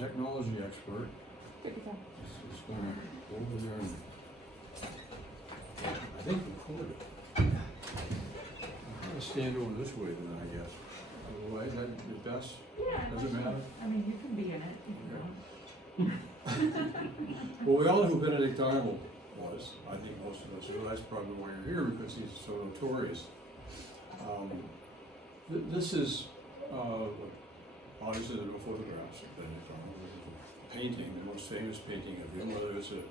technology expert Take your time. is going to go over there and, I think, record it. I'm going to stand over this way then, I guess. Otherwise, that the best. Yeah. Does it matter? I mean, you can be in it if you want. Well, we all know who Benedict Arnold was. I think most of us do. That's probably why you're here, because he's so notorious. This is obviously there are no photographs of Benedict Arnold. This is a painting, the most famous painting of him. Whether it's a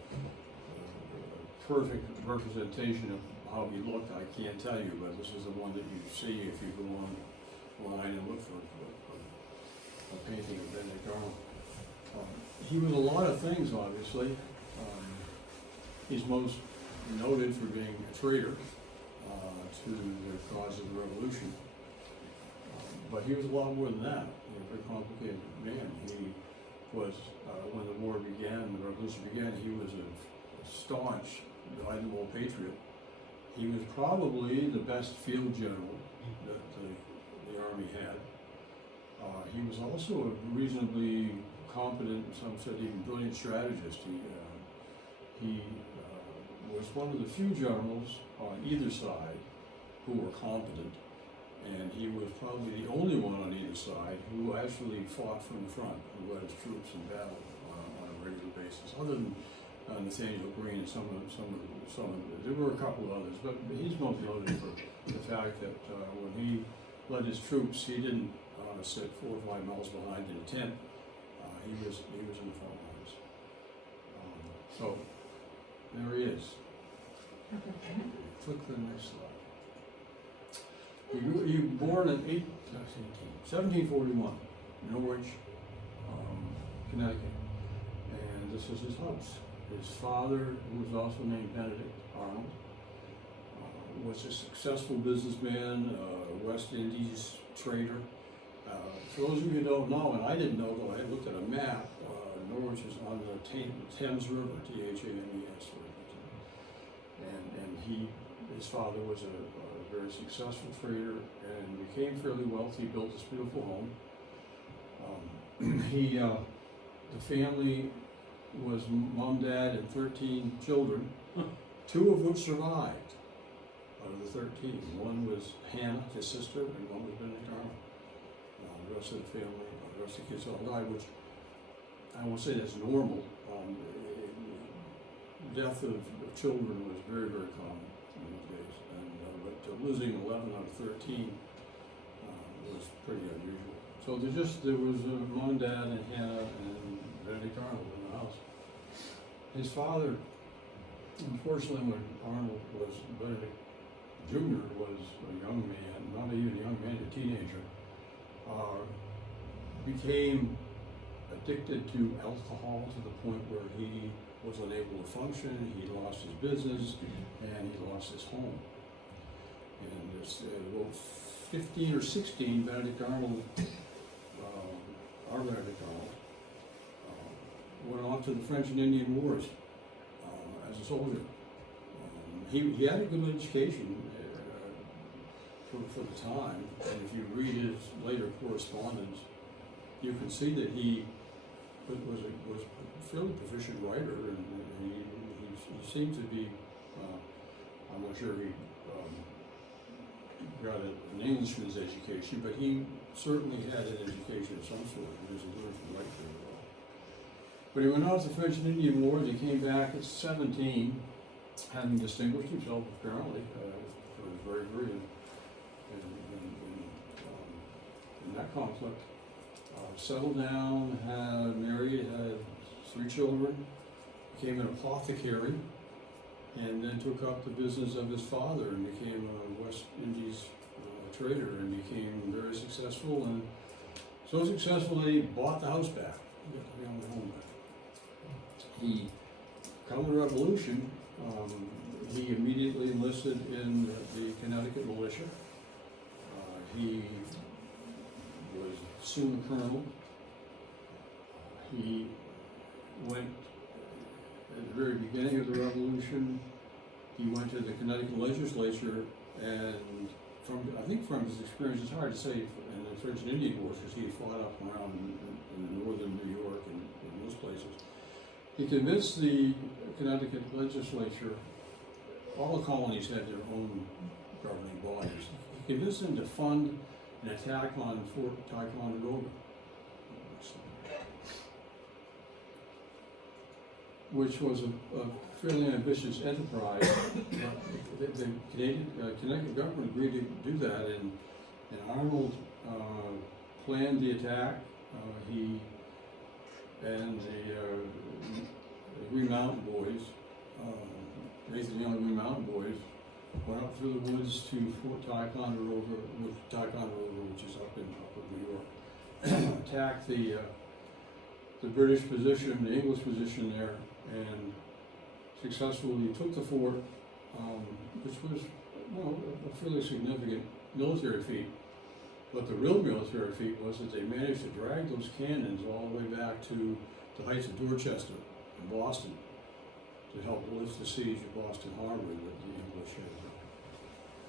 perfect representation of how he looked, I can't tell you, but this is the one that you see if you go online and look for a painting of Benedict Arnold. He was a lot of things, obviously. He's most noted for being a traitor to the cause of the revolution. But he was a lot more than that. He was a very complicated man. He was, when the war began, the revolution began, he was a staunch, dyed-in-the-wool patriot. He was probably the best field general that the Army had. He was also a reasonably competent, some said even brilliant strategist. He was one of the few generals on either side who were competent, and he was probably the only one on either side who actually fought from the front, who led his troops in battle on a regular basis. Other than Nathaniel Greene and some of there were a couple of others, but he's most noted for the fact that when he led his troops, he didn't sit 4 or 5 miles behind in a tent. He was in the front lines. So there he is. Click to the next slide. He was born in 1741, Norwich, Connecticut, and this is his house. His father, who was also named Benedict Arnold, was a successful businessman, West Indies trader. For those of you who don't know, and I didn't know, though I had looked at a map, Norwich is on the Thames River, T-H-A-M-E-S, and his father was a very successful trader and became fairly wealthy, built this beautiful home. The family was mom, dad, and 13 children, 2 of which survived out of the 13. One was Hannah, his sister, and one was Benedict Arnold. The rest of the family, the rest of the kids all died, which I won't say that's normal. Death of children was very, very common in those days, but losing 11 out of 13 was pretty unusual. So there was mom, dad, and Hannah, and Benedict Arnold in the house. His father, unfortunately, when Benedict Jr. was a young man, not even a young man, a teenager, became addicted to alcohol to the point where he was unable to function. He lost his business and he lost his home. And there's about 15 or 16, Benedict Arnold, our Benedict Arnold, went off to the French and Indian Wars as a soldier. He had a good education for the time, and if you read his later correspondence, you can see that he was a fairly proficient writer, and he seemed to be, I'm not sure he got an Englishman's education, but he certainly had an education of some sort. He was learned to write very well. But he went out to the French and Indian Wars. He came back at 17, having distinguished himself apparently for his bravery in that conflict. Settled down, had married, had 3 children, became an apothecary, and then took up the business of his father and became a West Indies trader and became very successful, and so successful that he bought the house back, got the family home back. He, come the revolution, he immediately enlisted in the Connecticut militia. He was soon a colonel. He went, at the very beginning of the revolution, he went to the Connecticut legislature, and I think from his experience, it's hard to say in the French and Indian Wars, because he fought up around in northern New York and he convinced the Connecticut legislature, all the colonies had their own governing bodies. He convinced them to fund an attack on Fort Ticonderoga, which was a fairly ambitious enterprise. The Canadian, Connecticut government agreed to do that, and Arnold planned the attack. He and the Green Mountain Boys, Nathan Young Green Mountain Boys, went up through the woods to Fort Ticonderoga, which is up in New York, attacked the British position, the English position there, and successfully took the fort, which was, well, a fairly significant military feat. But the real military feat was that they managed to drag those cannons all the way back to the heights of Dorchester in Boston to help lift the siege of Boston Harbor that the English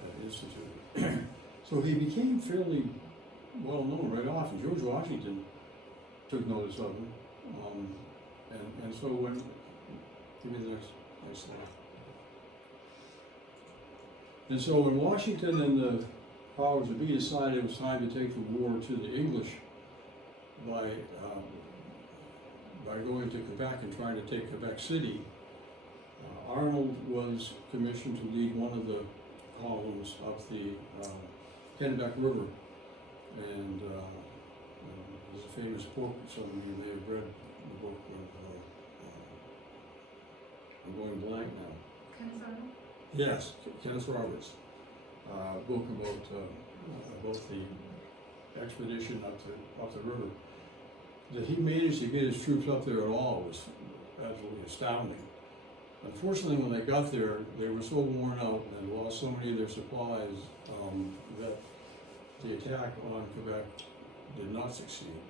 had instituted. So he became fairly well known right off, and George Washington took notice of him. And so when, give me the next slide. And so when Washington and the powers that be decided it was time to take the war to the English by going to Quebec and trying to take Quebec City, Arnold was commissioned to lead one of the columns up the Kennebec River, and there's a famous book, some of you may have read the book of, I'm going blank now. Kenneth Arnold? Yes, Kenneth Roberts. Book about the expedition up the river. That he managed to get his troops up there at all was absolutely astounding. Unfortunately, when they got there, they were so worn out and lost so many of their supplies that the attack on Quebec did not succeed.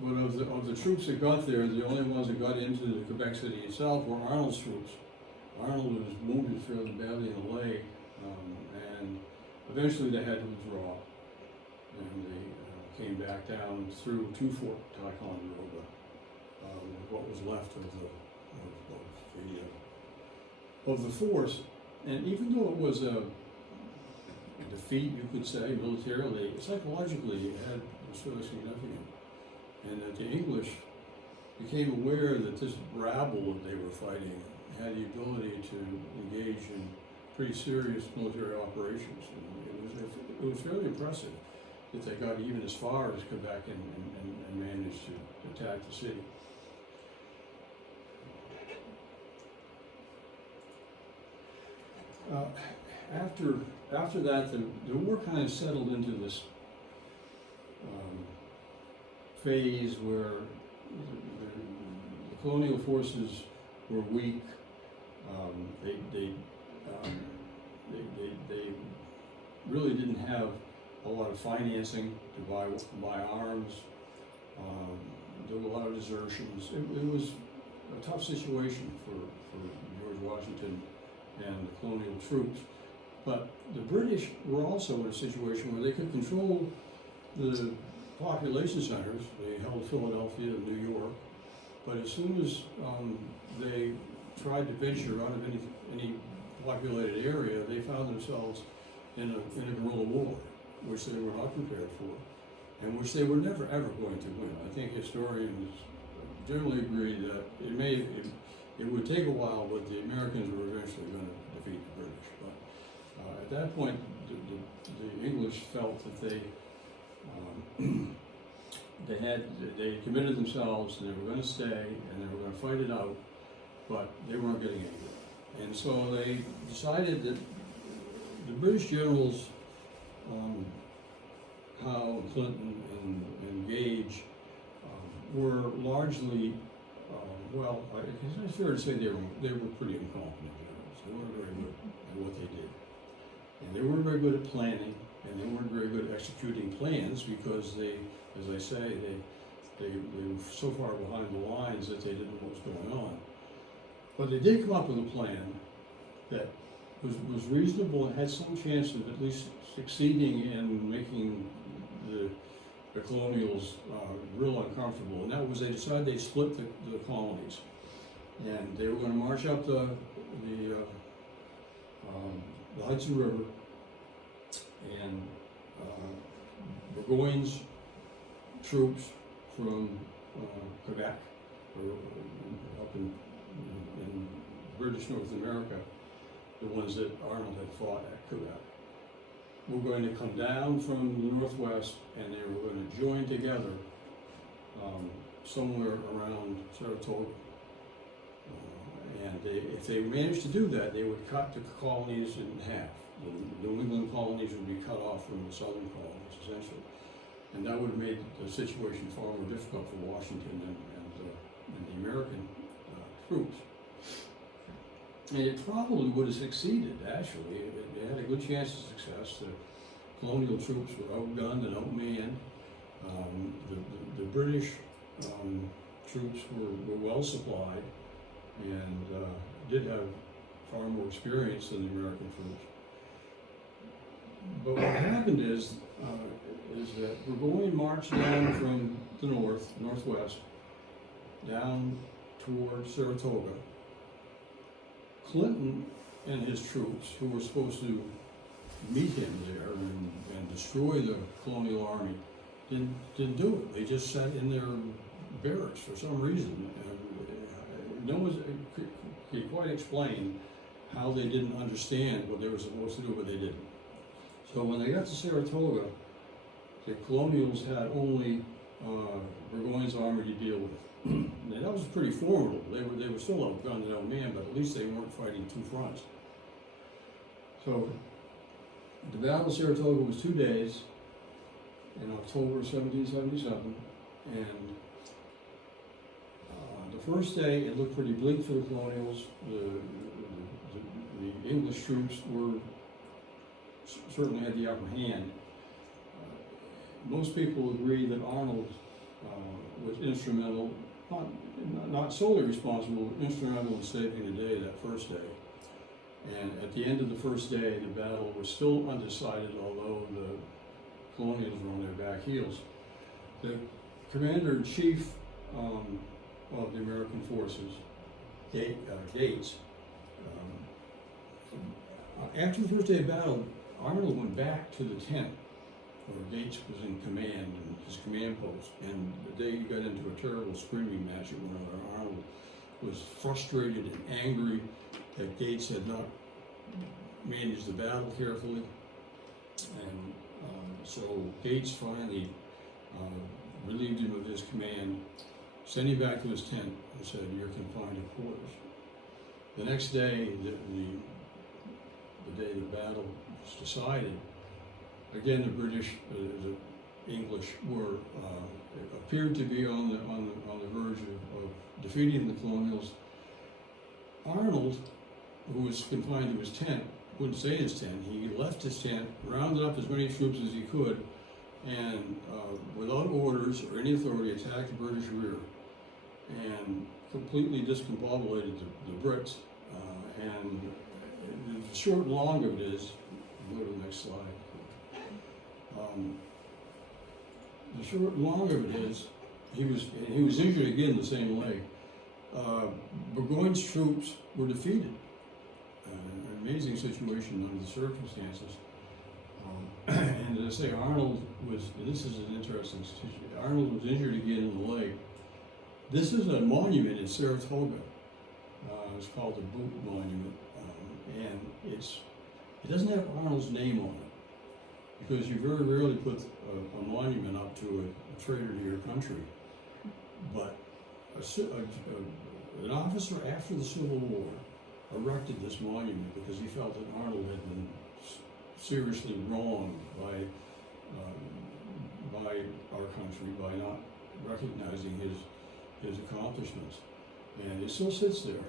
But of the troops that got there, the only ones that got into the Quebec City itself were Arnold's troops. Arnold was wounded fairly badly in the leg, and eventually they had to withdraw. And they came back down through to Fort Ticonderoga, what was left of the force. And even though it was a defeat, you could say, militarily, psychologically, it was fairly significant. And that the English became aware that this rabble that they were fighting had the ability to engage in pretty serious military operations. And it was fairly impressive that they got even as far as Quebec and managed to attack the city. After that, the war kind of settled into this phase where the colonial forces were weak. They really didn't have a lot of financing to buy arms. There were a lot of desertions. It was a tough situation for George Washington and the colonial troops. But the British were also in a situation where they could control the population centers. They held Philadelphia and New York. But as soon as they tried to venture out of any populated area, they found themselves in a guerrilla war, which they were not prepared for, and which they were never ever going to win. I think historians generally agree that it would take a while, but the Americans were eventually going to defeat the British. But at that point, the English felt that they committed themselves, and they were going to stay, and they were going to fight it out, but they weren't getting anywhere. And so they decided that the British generals, Howe, Clinton, and Gage, were largely, well, it's fair to say they were pretty incompetent generals. They weren't very good at what they did. And they weren't very good at planning, and they weren't very good at executing plans because they, as I say, they were so far behind the lines that they didn't know what was going on. But they did come up with a plan that was reasonable and had some chance of at least succeeding in making the colonials real uncomfortable, and that was they decided they'd split the colonies, and they were going to march up the Hudson River, and Burgoyne's troops from Quebec, or up in British North America, the ones that Arnold had fought at Quebec, were going to come down from the northwest, and they were going to join together somewhere around Saratoga. And if they managed to do that, they would cut the colonies in half. The New England colonies would be cut off from the southern colonies, essentially. And that would have made the situation far more difficult for Washington and the American troops. And it probably would have succeeded, actually. It had a good chance of success. The colonial troops were outgunned and outmanned. The British troops were well supplied and did have far more experience than the American troops. But what happened is that Burgoyne marched down from the northwest, down toward Saratoga. Clinton and his troops, who were supposed to meet him there and destroy the colonial army, didn't do it. They just sat in their barracks for some reason. No one could quite explain how they didn't understand what they were supposed to do, but they didn't. So when they got to Saratoga, the colonials had only Burgoyne's army to deal with. Now, that was pretty formidable. They were still outgunned and outmanned, but at least they weren't fighting two fronts. So the Battle of Saratoga was 2 days in October 1777, and the first day it looked pretty bleak for the colonials. The English troops certainly had the upper hand. Most people agree that Arnold was instrumental, not solely responsible, but instrumental in saving the day that first day. And at the end of the first day, the battle was still undecided, although the colonials were on their back heels. The commander-in-chief of the American forces, Gates, after the first day of battle, Arnold went back to the tent where Gates was in command and his command post, and they got into a terrible screaming match at one another. Arnold was frustrated and angry that Gates had not managed the battle carefully, and so Gates finally relieved him of his command, sent him back to his tent, and said, "You're confined to quarters." The next day, the day the battle was decided, again, the British, the English appeared to be on the verge of defeating the colonials. Arnold, who was confined to his tent, wouldn't stay in his tent. He left his tent, rounded up as many troops as he could, and without orders or any authority, attacked the British rear and completely discombobulated the Brits. And the short and long of it is, go to the next slide. The short and long of it is, he was injured again in the same leg. Burgoyne's troops were defeated. An amazing situation under the circumstances. And as I say, Arnold was, this is an interesting situation, Arnold was injured again in the leg. This is a monument in Saratoga. It's called the Boot Monument. And it doesn't have Arnold's name on it, because you very rarely put a monument up to a traitor to your country. But an officer after the Civil War erected this monument because he felt that Arnold had been seriously wronged by our country by not recognizing his accomplishments. And it still sits there.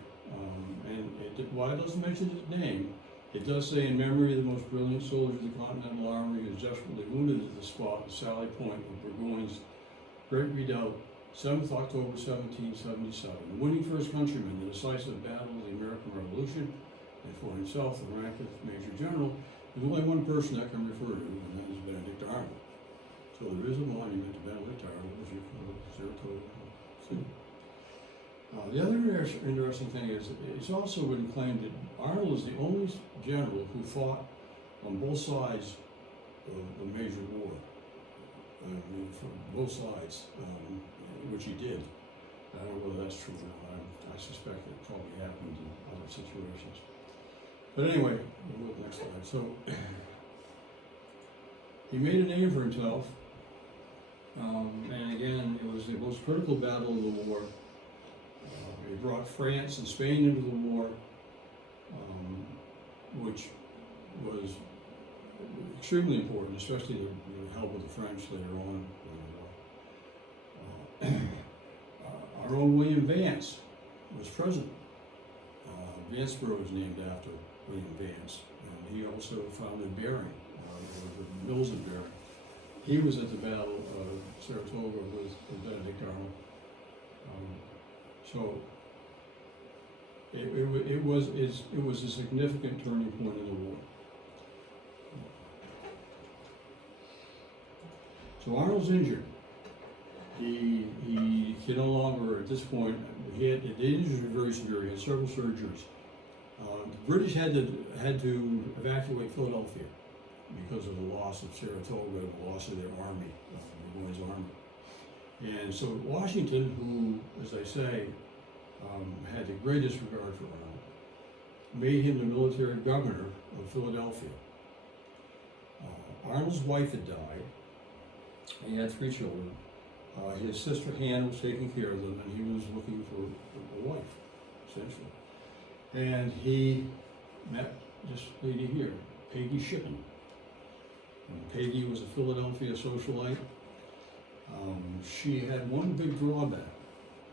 While it doesn't mention his name, it does say, "In memory of the most brilliant soldier of the Continental Army who was desperately wounded at the spot, Sally Point of Burgoyne's great redoubt, 7th October 1777, winning for his countrymen the decisive battle of the American Revolution, and for himself the rank of Major General." There's only one person that can refer to, and that is Benedict Arnold. So there is a monument to Benedict Arnold, as you know, Saratoga City. The other interesting thing is, it's also been claimed that Arnold is the only general who fought on both sides of the major war. From both sides, which he did. I don't know whether that's true or not. I suspect it probably happened in other situations. But anyway, we'll look next slide. So, he made a name for himself. And again, it was the most critical battle of the war. He brought France and Spain into the war, which was extremely important, especially the help of the French later on. Our own William Vance was president. Vanceboro was named after William Vance, and he also founded Bering, the mills of Bering. He was at the Battle of Saratoga with Benedict Arnold. So it was a significant turning point in the war. So Arnold's injured. He can no longer, at this point, the injuries were very severe. He had several surgeries. The British had to evacuate Philadelphia because of the loss of Saratoga and the loss of their army, the boys' army. And so Washington, who, as I say, had the greatest regard for Arnold, made him the military governor of Philadelphia. Arnold's wife had died. He had 3 children. His sister Hannah was taking care of them, and he was looking for a wife, essentially. And he met this lady here, Peggy Shippen. And Peggy was a Philadelphia socialite. She had one big drawback,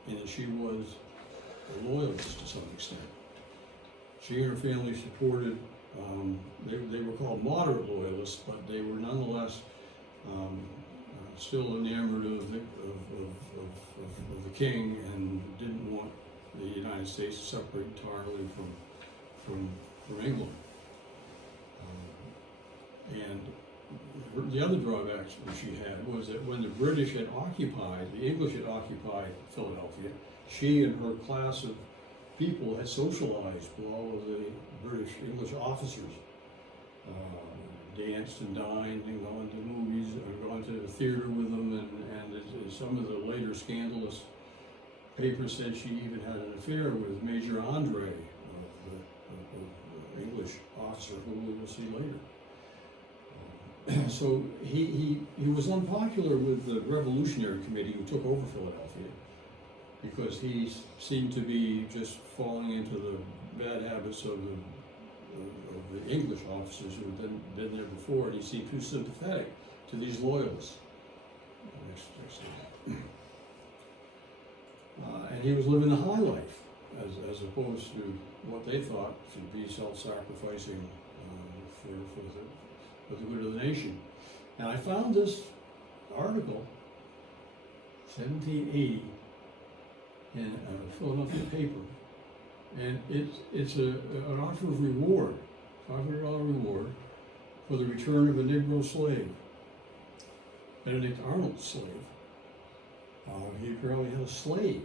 in that she was a loyalist to some extent. She and her family supported, they were called moderate loyalists, but they were nonetheless still enamored of the king and didn't want the United States to separate entirely from England. And the other drawbacks that she had was that when the English had occupied Philadelphia, she and her class of people had socialized with all of the English officers. Danced and dined and gone to movies or gone to the theater with them, and some of the later scandalous papers said she even had an affair with Major Andre, the English officer who we will see later. So he was unpopular with the Revolutionary Committee who took over Philadelphia because he seemed to be just falling into the bad habits of the English officers who had been there before, and he seemed too sympathetic to these loyalists. And he was living the high life, as opposed to what they thought should be self-sacrificing for the good of the nation. And I found this article, 1780, in a Philadelphia paper, and it's an offer of reward, $500 reward, for the return of a Negro slave, Benedict Arnold's slave. He apparently had a slave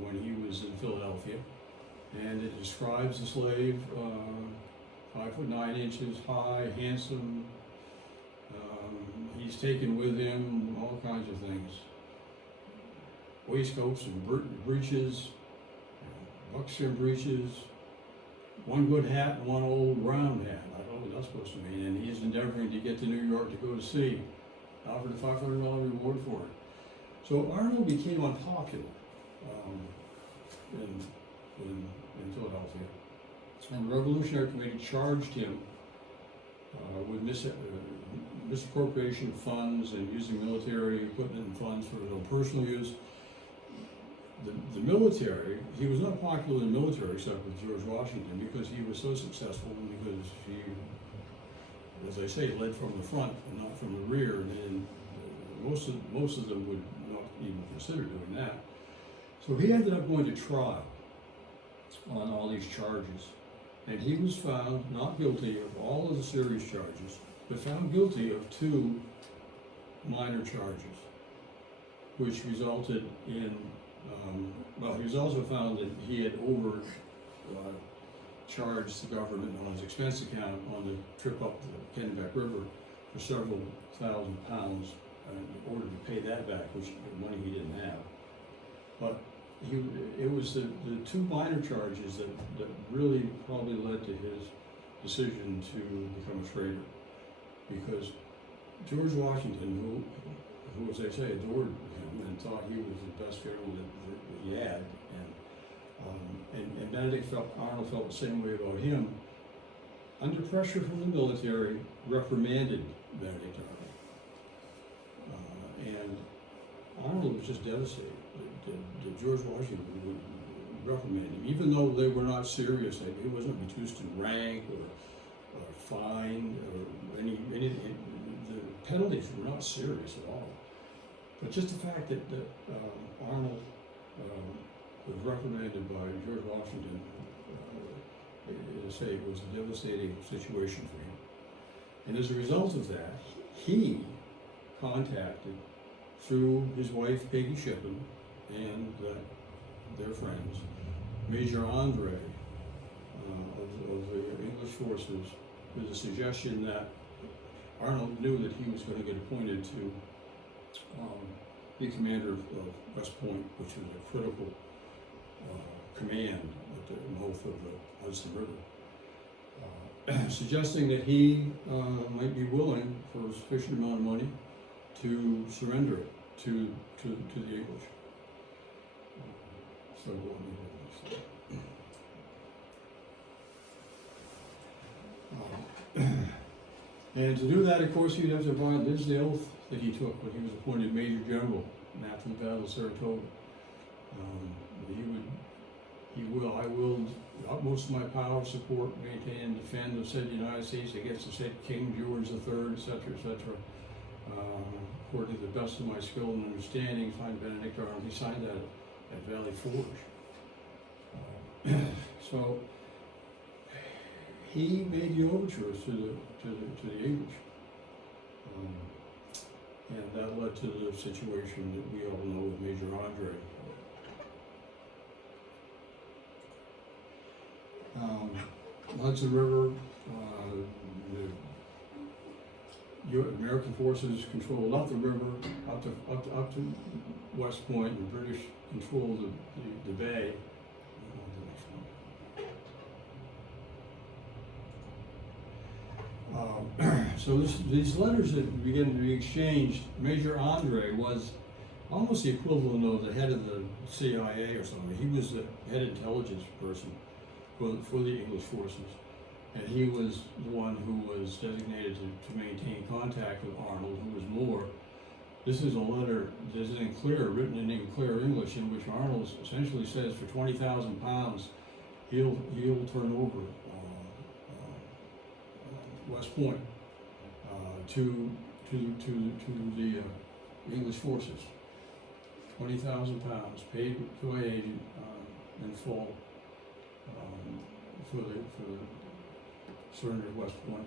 when he was in Philadelphia, and it describes the slave, 5'9" high, handsome. He's taken with him all kinds of things, waistcoats and breeches, buckskin breeches, one good hat and one old round hat. I don't know what that's supposed to mean. And he's endeavoring to get to New York to go to sea. Offered a $500 reward for it. So Arnold became unpopular in Philadelphia. And the Revolutionary Committee charged him with misappropriation of funds and using military equipment and funds for his own personal use. The military, he was not popular in the military except with George Washington because he was so successful, and because he, as I say, led from the front and not from the rear, and most of them would not even consider doing that. So he ended up going to trial on all these charges, and he was found not guilty of all of the serious charges, but found guilty of 2 minor charges, which resulted in, he was also found that he had charged the government on his expense account on the trip up the Kennebec River for several £1,000s in order to pay that back, which money he didn't have. But it was the two minor charges that really probably led to his decision to become a traitor. Because George Washington, who as I say, adored him and thought he was the best general that he had, and Benedict Arnold felt the same way about him, under pressure from the military, reprimanded Benedict Arnold. And Arnold was just devastated that George Washington would reprimand him, even though they were not serious. He wasn't reduced in rank or fined or any. The penalties were not serious at all. But just the fact that Arnold was reprimanded by George Washington, as I say, it was a devastating situation for him. And as a result of that, he contacted, through his wife Peggy Shippen and their friends, Major Andre of the English forces, with the suggestion that Arnold knew that he was going to get appointed to be commander of West Point, which was a critical command at the mouth of the Hudson River, suggesting that he might be willing, for a sufficient amount of money, to surrender it to the English. And to do that, of course, you'd have to violate the oath that he took when he was appointed Major General after the Battle of Saratoga. I will, with the utmost of my power, support, maintain, and defend the said United States against the said King George III, etc., etc. According to the best of my skill and understanding, signed Benedict Arnold. He signed that at Valley Forge. So he made the overtures to the English, and that led to the situation that we all know with Major Andre. Hudson River, the American forces controlled up the river, up to West Point, and the British controlled the bay. So these letters that began to be exchanged, Major Andre was almost the equivalent of the head of the CIA or something. He was the head intelligence person for the English forces, and he was the one who was designated to maintain contact with Arnold, who was more. This is a letter that is written in clear English, in which Arnold essentially says for £20,000 he'll turn over West Point to the English forces. £20,000 paid to an agent in full for the surrender of West Point.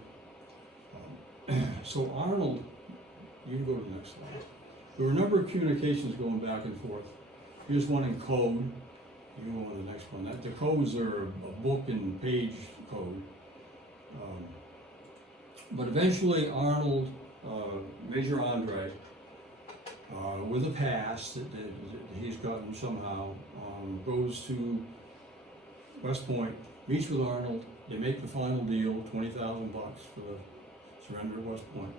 So Arnold, you can go to the next slide. There were a number of communications going back and forth. Here's one in code. You can go on to the next one. The codes are a book and page code. But eventually Arnold, Major Andre, with a pass that he's gotten somehow, goes to West Point, meets with Arnold. They make the final deal, $20,000 for the surrender of West Point.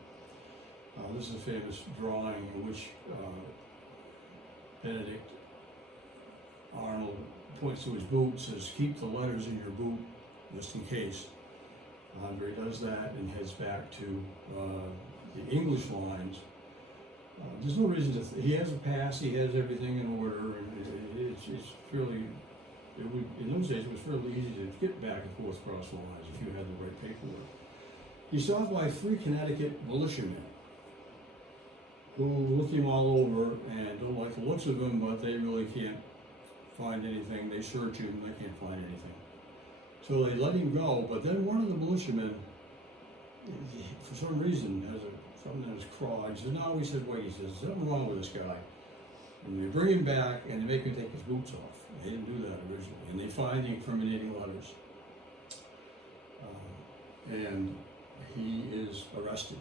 This is a famous drawing in which Benedict Arnold points to his boot, says, "Keep the letters in your boot, just in case." Andre does that and heads back to the English lines. There's no reason to. He has a pass. He has everything in order. It's fairly. In those days, it was fairly easy to get back and forth across the lines if you had the right paperwork. He's stopped by 3 Connecticut militiamen who look him all over and don't like the looks of him, but they really can't find anything. They search him, they can't find anything. So they let him go, but then one of the militiamen, for some reason, has a something in his craw. He says, no, he said, wait, he says, there's something wrong with this guy. And they bring him back and they make him take his boots off. They didn't do that originally. And they find the incriminating letters. And he is arrested.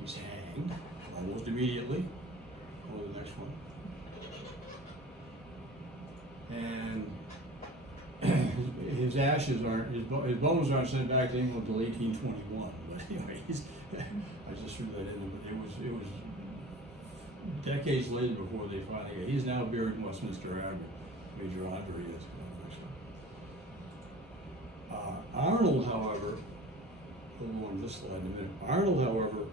He's hanged almost immediately. Go to the next one. And his ashes aren't, his bones aren't sent back to England until 1821. But anyway, I just threw that in. But it was decades later before they finally. He's now buried in Westminster Abbey. Major Andre is. Arnold, however, we'll go on this slide in a minute. Arnold, however,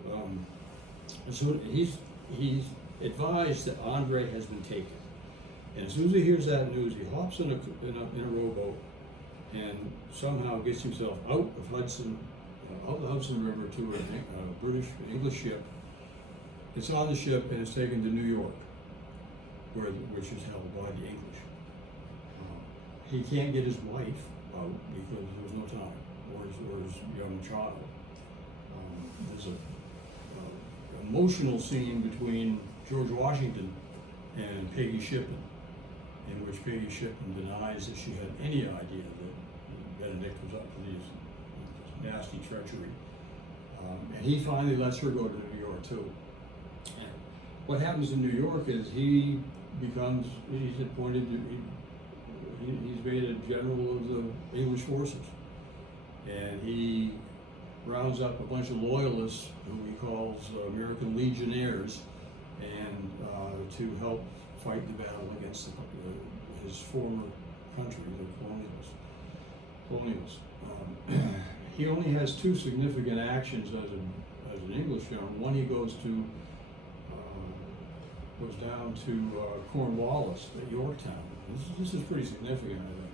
so he's advised that Andre has been taken. And as soon as he hears that news, he hops in a rowboat and somehow gets himself out of Hudson, out the Hudson River to a English ship. It's on the ship and it's taken to New York, which is held by the English. He can't get his wife out because there was no time, or his young child. There's an emotional scene between George Washington and Peggy Shippen, in which Peggy Shippen denies that she had any idea that Benedict was up to this nasty treachery. And he finally lets her go to New York too. And what happens in New York is he's appointed to, he's made a general of the English forces. And he rounds up a bunch of loyalists who he calls American Legionnaires, and to help fight the battle against his former country, the colonials. He only has two significant actions as an English general. One, he goes down to Cornwallis at Yorktown. This is pretty significant, I think.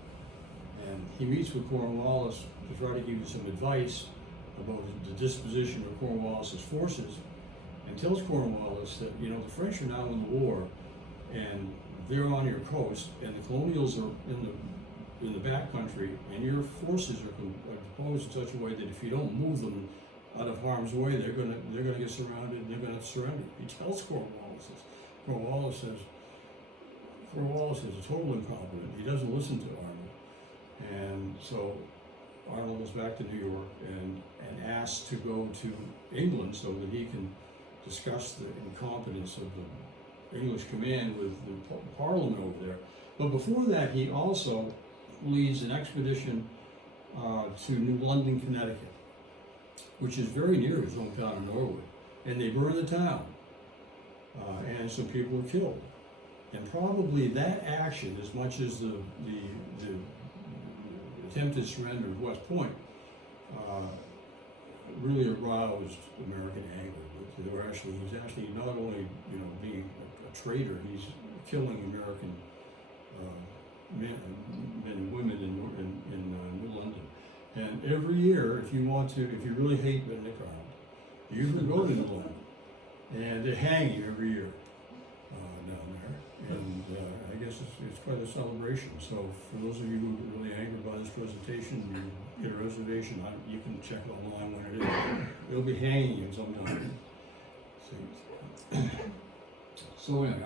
And he meets with Cornwallis to try to give you some advice about the disposition of Cornwallis's forces, and tells Cornwallis that, the French are now in the war, and they're on your coast, and the colonials are in the back country, and your forces are composed in such a way that if you don't move them out of harm's way, they're gonna get surrounded and they're gonna surrender. He tells Cornwallis this. Cornwallis is a total incompetent. He doesn't listen to Arnold, and so Arnold goes back to New York and asks to go to England so that he can discuss the incompetence of the English command with the Parliament over there. But before that, he also leads an expedition to New London, Connecticut, which is very near his hometown in Norwood. And they burn the town, and some people were killed. And probably that action, as much as the attempted surrender of West Point, really aroused American anger. He's actually not only being a traitor, he's killing American men and women in New London. And every year, if you really hate Benedict Arnold, you can go to New London, and they hang you every year down there. And I guess it's quite a celebration. So for those of you who are really angry by this presentation, you get a reservation. You can check it online when it is. They'll be hanging you sometime. So anyway,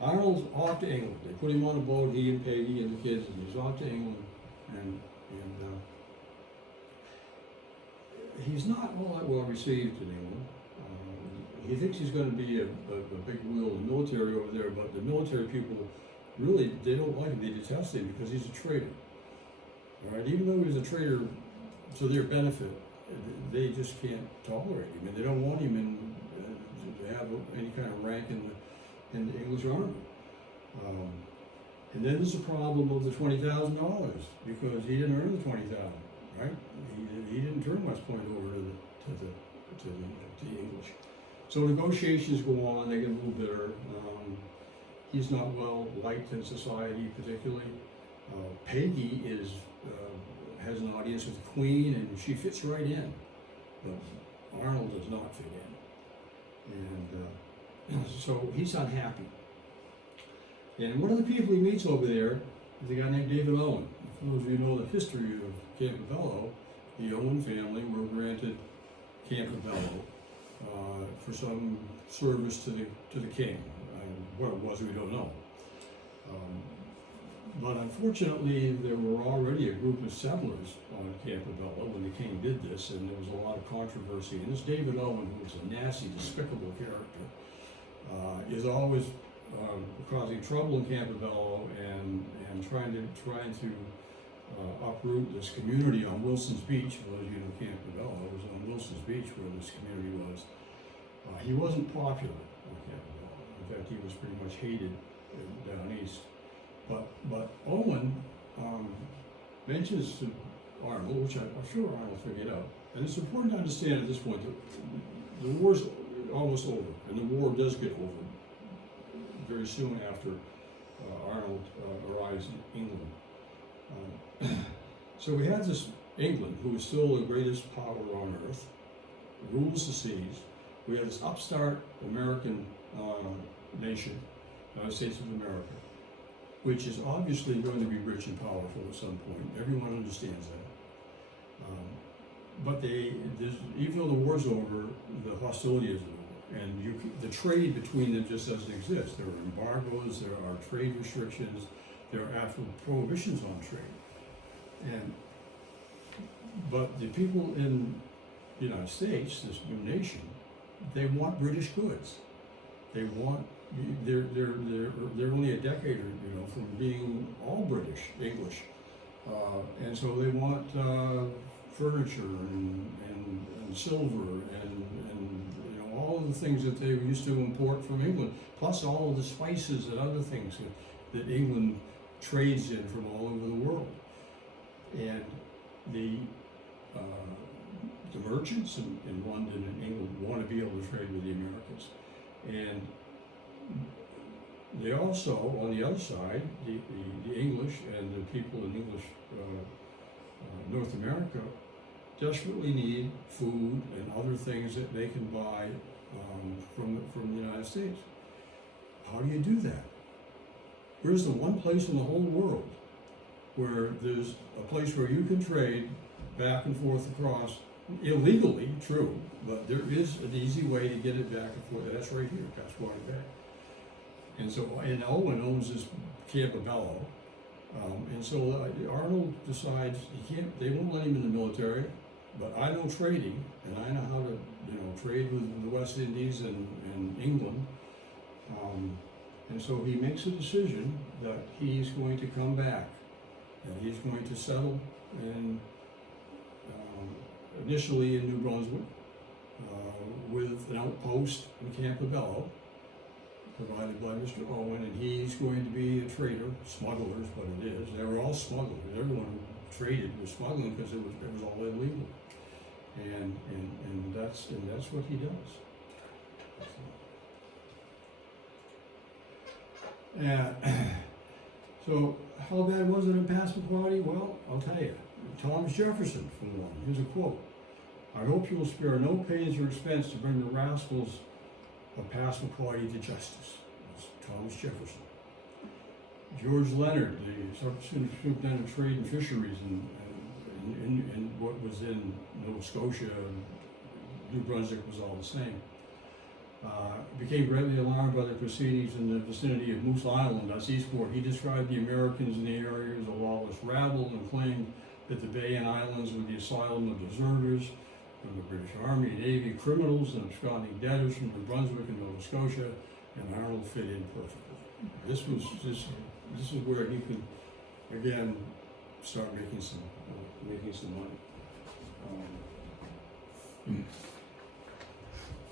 Arnold's off to England. They put him on a boat, he and Peggy and the kids, and he's off to England. And he's not all that well received in England. He thinks he's going to be a big wheel in the military over there, but the military people really, they don't like him. They detest him because he's a traitor. All right, even though he's a traitor to their benefit, they just can't tolerate him, and they don't want him to have any kind of rank in the English army. And then there's the problem of the $20,000, because he didn't earn the $20,000, right? He didn't turn West Point over to the English. So negotiations go on. They get a little bitter. He's not well liked in society, particularly. Peggy has an audience with the Queen, and she fits right in, but Arnold does not fit in, and so he's unhappy. And one of the people he meets over there is a guy named David Owen. For those of you who know the history of Campobello, the Owen family were granted Campobello for some service to the king. What it was, we don't know. But unfortunately, there were already a group of settlers on Campobello when the king did this, and there was a lot of controversy. And this David Owen, who was a nasty, despicable character, is always causing trouble in Campobello and trying to uproot this community on Wilson's Beach. For those of you who know Campobello, it was on Wilson's Beach where this community was. He wasn't popular on Campobello. In fact, he was pretty much hated down east. But Owen mentions to Arnold, which I'm sure Arnold figured out, and it's important to understand at this point that the war's almost over, and the war does get over very soon after Arnold arrives in England. So we have this England, who is still the greatest power on earth, rules the seas. We have this upstart American nation, United States of America, which is obviously going to be rich and powerful at some point. Everyone understands that. But even though the war's over, the hostility isn't over. And the trade between them just doesn't exist. There are embargoes, there are trade restrictions, there are actual prohibitions on trade. But the people in the United States, this new nation, they want British goods. They're only a decade from being all British, English, and so they want furniture and silver and all of the things that they used to import from England, plus all of the spices and other things that England trades in from all over the world. And the merchants in London and England want to be able to trade with the Americans. And they also, on the other side, the English and the people in English North America desperately need food and other things that they can buy from the United States. How do you do that? Where's the one place in the whole world where there's a place where you can trade back and forth across, illegally, true, but there is an easy way to get it back and forth. That's right here, Passamaquoddy Bay. And so, and Owen owns this Campobello, and so Arnold decides they won't let him in the military, but I know trading, and I know how to, trade with the West Indies and England, and so he makes a decision that he's going to come back, and he's going to settle initially in New Brunswick, with an outpost in Campobello, provided by Mr. Owen, and he's going to be a trader. Smuggler is what it is. They were all smugglers. Everyone who traded was smuggling because it was all illegal, and that's what he does. So how bad was it in Passamaquoddy? Well, I'll tell you. Thomas Jefferson, for one. Here's a quote: "I hope you will spare no pains or expense to bring the rascals of Passamaquoddy to justice." That's Thomas Jefferson. George Leonard, the superintendent of trade and fisheries in what was in Nova Scotia and New Brunswick was all the same, became greatly alarmed by the proceedings in the vicinity of Moose Island, that's Eastport. He described the Americans in the area as a lawless rabble and claimed that the Bay and Islands were the asylum of deserters from the British Army, Navy, criminals, and absconding debtors from New Brunswick and Nova Scotia, and Arnold fit in perfectly. This is where he could again start making some money.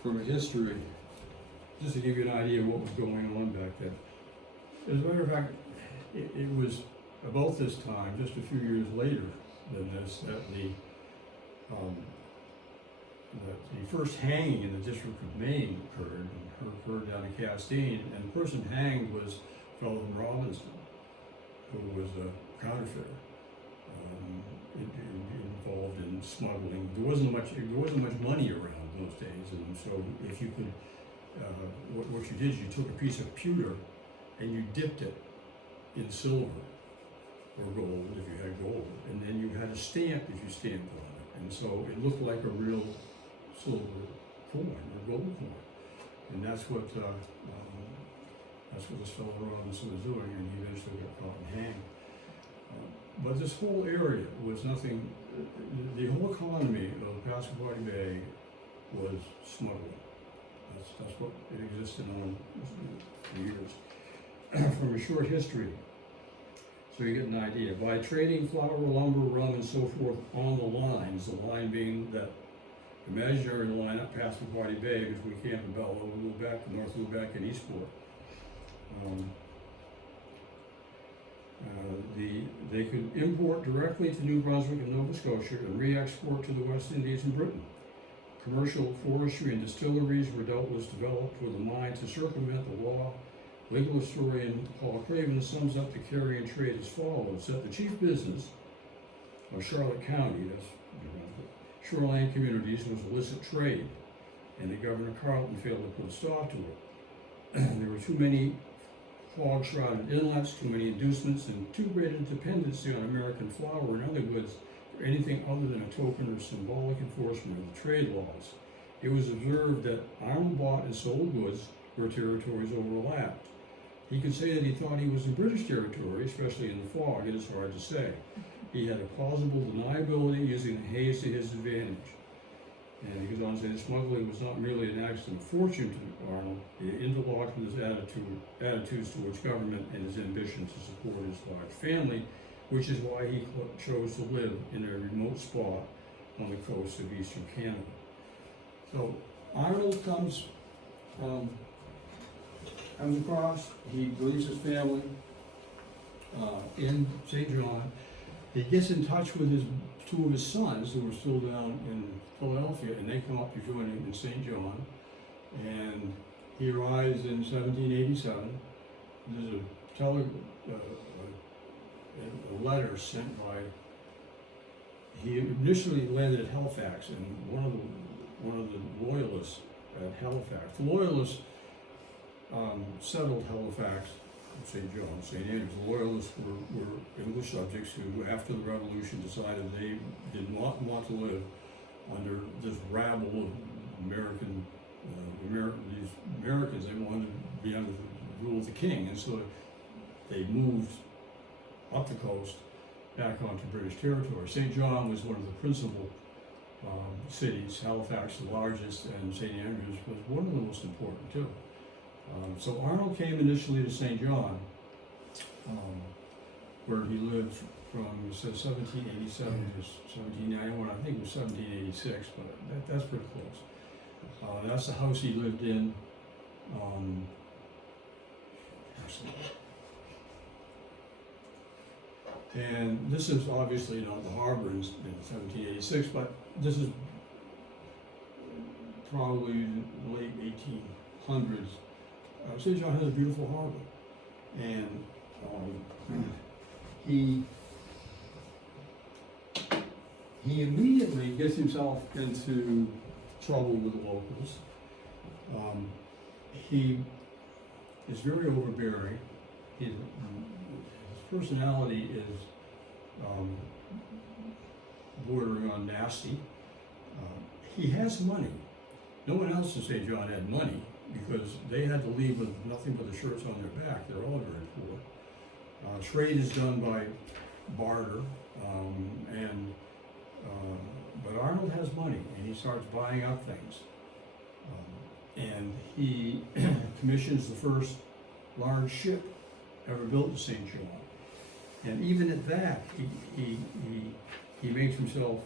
From a history, just to give you an idea of what was going on back then. As a matter of fact, it was about this time, just a few years later than this, that the first hanging in the District of Maine occurred down in Castine, and the person hanged was a fellow from Robinson, who was a counterfeiter, involved in smuggling. There wasn't much money around those days, and so if you could, what you did is you took a piece of pewter and you dipped it in silver or gold if you had gold, and then you had a stamp that you stamped on it, And so it looked like a real silver coin or gold coin. And that's what this fellow Robinson was doing, and he eventually got caught and hanged. But this whole area was nothing, the whole economy of Passamaquoddy Bay was smuggling. That's what it existed on for years. From a short history, so you get an idea. By trading flour, lumber, rum, and so forth on the lines, the line being that imaginary line up Passamaquoddy Bay, because we camp in Bella, Lubeck, North Lubeck, and Eastport. They could import directly to New Brunswick and Nova Scotia and re-export to the West Indies and Britain. Commercial forestry and distilleries were doubtless developed with a mind to circumvent the law. Legal historian Paul Craven sums up the carrying trade as follows: that the chief business of Charlotte County, that's shoreline communities, was illicit trade, and that Governor Carleton failed to put a stop to it. There were too many fog-shrouded inlets, too many inducements, and too great a dependency on American flour and other goods for anything other than a token or symbolic enforcement of the trade laws. It was observed that Arnold bought and sold goods where territories overlapped. He could say that he thought he was in British territory, especially in the fog. It is hard to say. He had a plausible deniability, using the haze to his advantage. And he goes on to say that smuggling was not merely an accident of fortune to Arnold. It interlocked with his attitudes towards government and his ambition to support his large family, which is why he chose to live in a remote spot on the coast of eastern Canada. So Arnold comes across, he leaves his family in St. John. He gets in touch with two of his sons who were still down in Philadelphia, and they come up to join him in St. John. And he arrives in 1787. There's a letter sent by. He initially landed at Halifax, and one of the loyalists at Halifax. The loyalists settled Halifax, St. John, St. Andrews. The loyalists were English subjects who, after the Revolution, decided they did not want to live under this rabble of these Americans. They wanted to be under the rule of the king, and so they moved up the coast back onto British territory. St. John was one of the principal cities, Halifax the largest, and St. Andrews was one of the most important too. So Arnold came initially to St. John, where he lived from, it says 1787 to 1791. I think it was 1786, but that's pretty close. That's the house he lived in. And this is obviously not the harbor in 1786, but this is probably late 1800s. St. John has a beautiful harbor, and he immediately gets himself into trouble with the locals. He is very overbearing. His personality is bordering on nasty. He has money. No one else in St. John had money, because they had to leave with nothing but the shirts on their back. They're all very poor. Trade is done by barter, but Arnold has money, and he starts buying up things. And he commissions the first large ship ever built in St. John. And even at that, he makes himself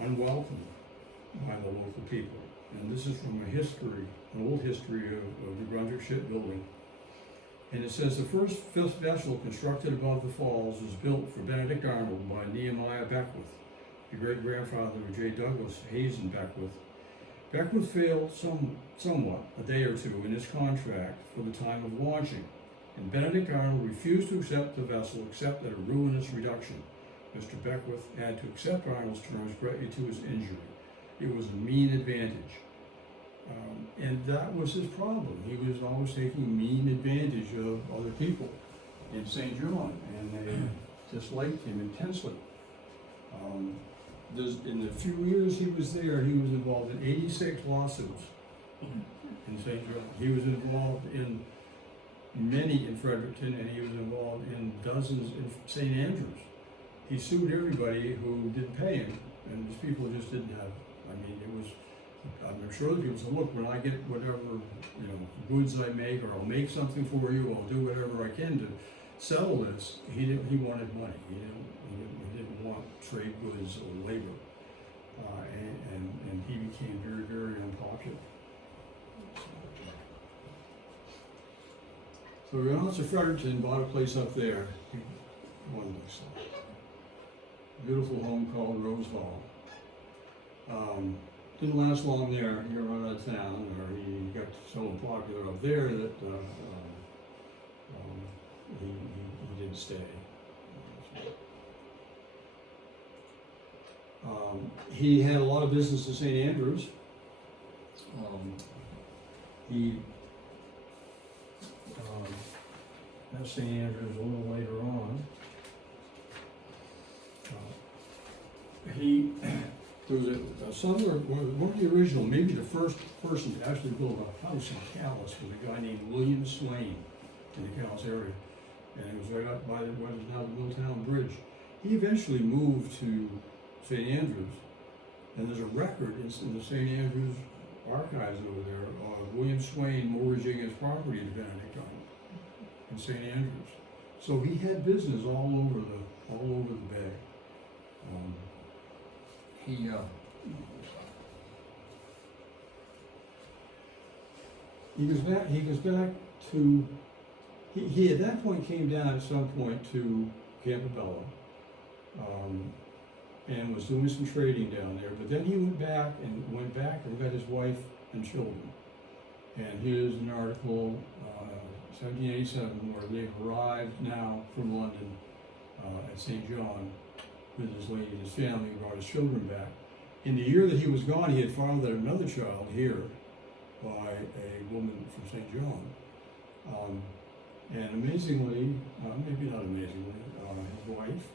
unwelcome by the local people. And this is from an old history of New Brunswick shipbuilding. And it says the first vessel constructed above the falls was built for Benedict Arnold by Nehemiah Beckwith, the great-grandfather of J. Douglas Hazen Beckwith. Beckwith failed somewhat, a day or two, in his contract for the time of launching, and Benedict Arnold refused to accept the vessel except at a ruinous reduction. Mr. Beckwith had to accept Arnold's terms greatly to his injury. It was a mean advantage. And that was his problem. He was always taking mean advantage of other people in St. John, and they disliked him intensely. in the few years he was there, he was involved in 86 lawsuits in St. John. He was involved in many in Fredericton, and he was involved in dozens in St. Andrews. He sued everybody who didn't pay him, and these people just didn't have, I mean, it was, I'm sure that people said, look, when I get whatever, goods I make, or I'll make something for you, I'll do whatever I can to settle this. He wanted money. He didn't want trade goods or labor. And he became very, very unpopular. So we went out to Fredericton, bought a place up there. One next slide. Beautiful home called Rose Hall. Didn't last long there. He got run out of town, or he got so unpopular up there that he didn't stay. He had a lot of business in St. Andrews. He at St. Andrews a little later on. There was a smuggler, one of the original, maybe the first person to actually build a house in Calais, was a guy named William Swain in the Calais area. And it was right up by what is now the Milltown Bridge. He eventually moved to St. Andrews, and there's a record in the St. Andrews archives over there of William Swain mortgaging his property to Benedict Arnold in St. Andrews. So he had business all over the bay. He goes back to, he at that point came down at some point to Campobello, and was doing some trading down there, but then he went back and got his wife and children. And here's an article, 1787, where they arrived now from London at St. John with his lady and his family, and brought his children back. In the year that he was gone, he had fathered another child here by a woman from St. John. And amazingly, maybe not amazingly, his wife,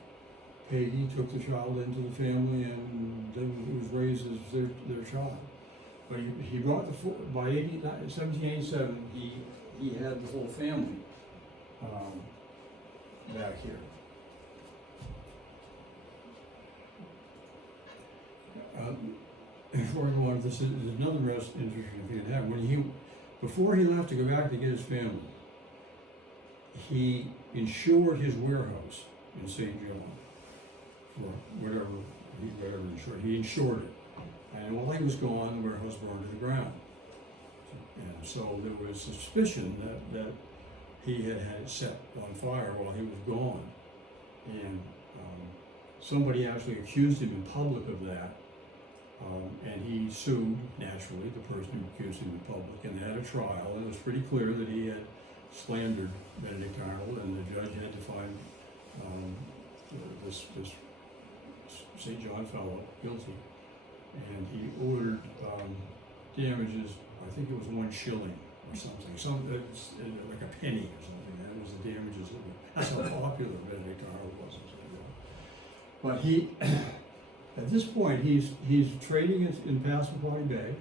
Peggy, took the child into the family, and then it was raised as their child. But he brought by 1787, he had the whole family back here. Before I go on, this is another interesting thing that happened. Before he left to go back to get his family, he insured his warehouse in St. John for whatever insured. He insured it. And while he was gone, the warehouse burned to the ground. And so there was suspicion that he had it set on fire while he was gone. And somebody actually accused him in public of that. And he sued, naturally, the person who accused him in public, and they had a trial, and it was pretty clear that he had slandered Benedict Arnold, and the judge had to find this St. John fellow guilty. And he ordered damages, I think it was 1 shilling or something, like a penny or something. That was the damages. That's how popular Benedict Arnold was. But he, at this point, he's trading in Passamaquoddy Bay.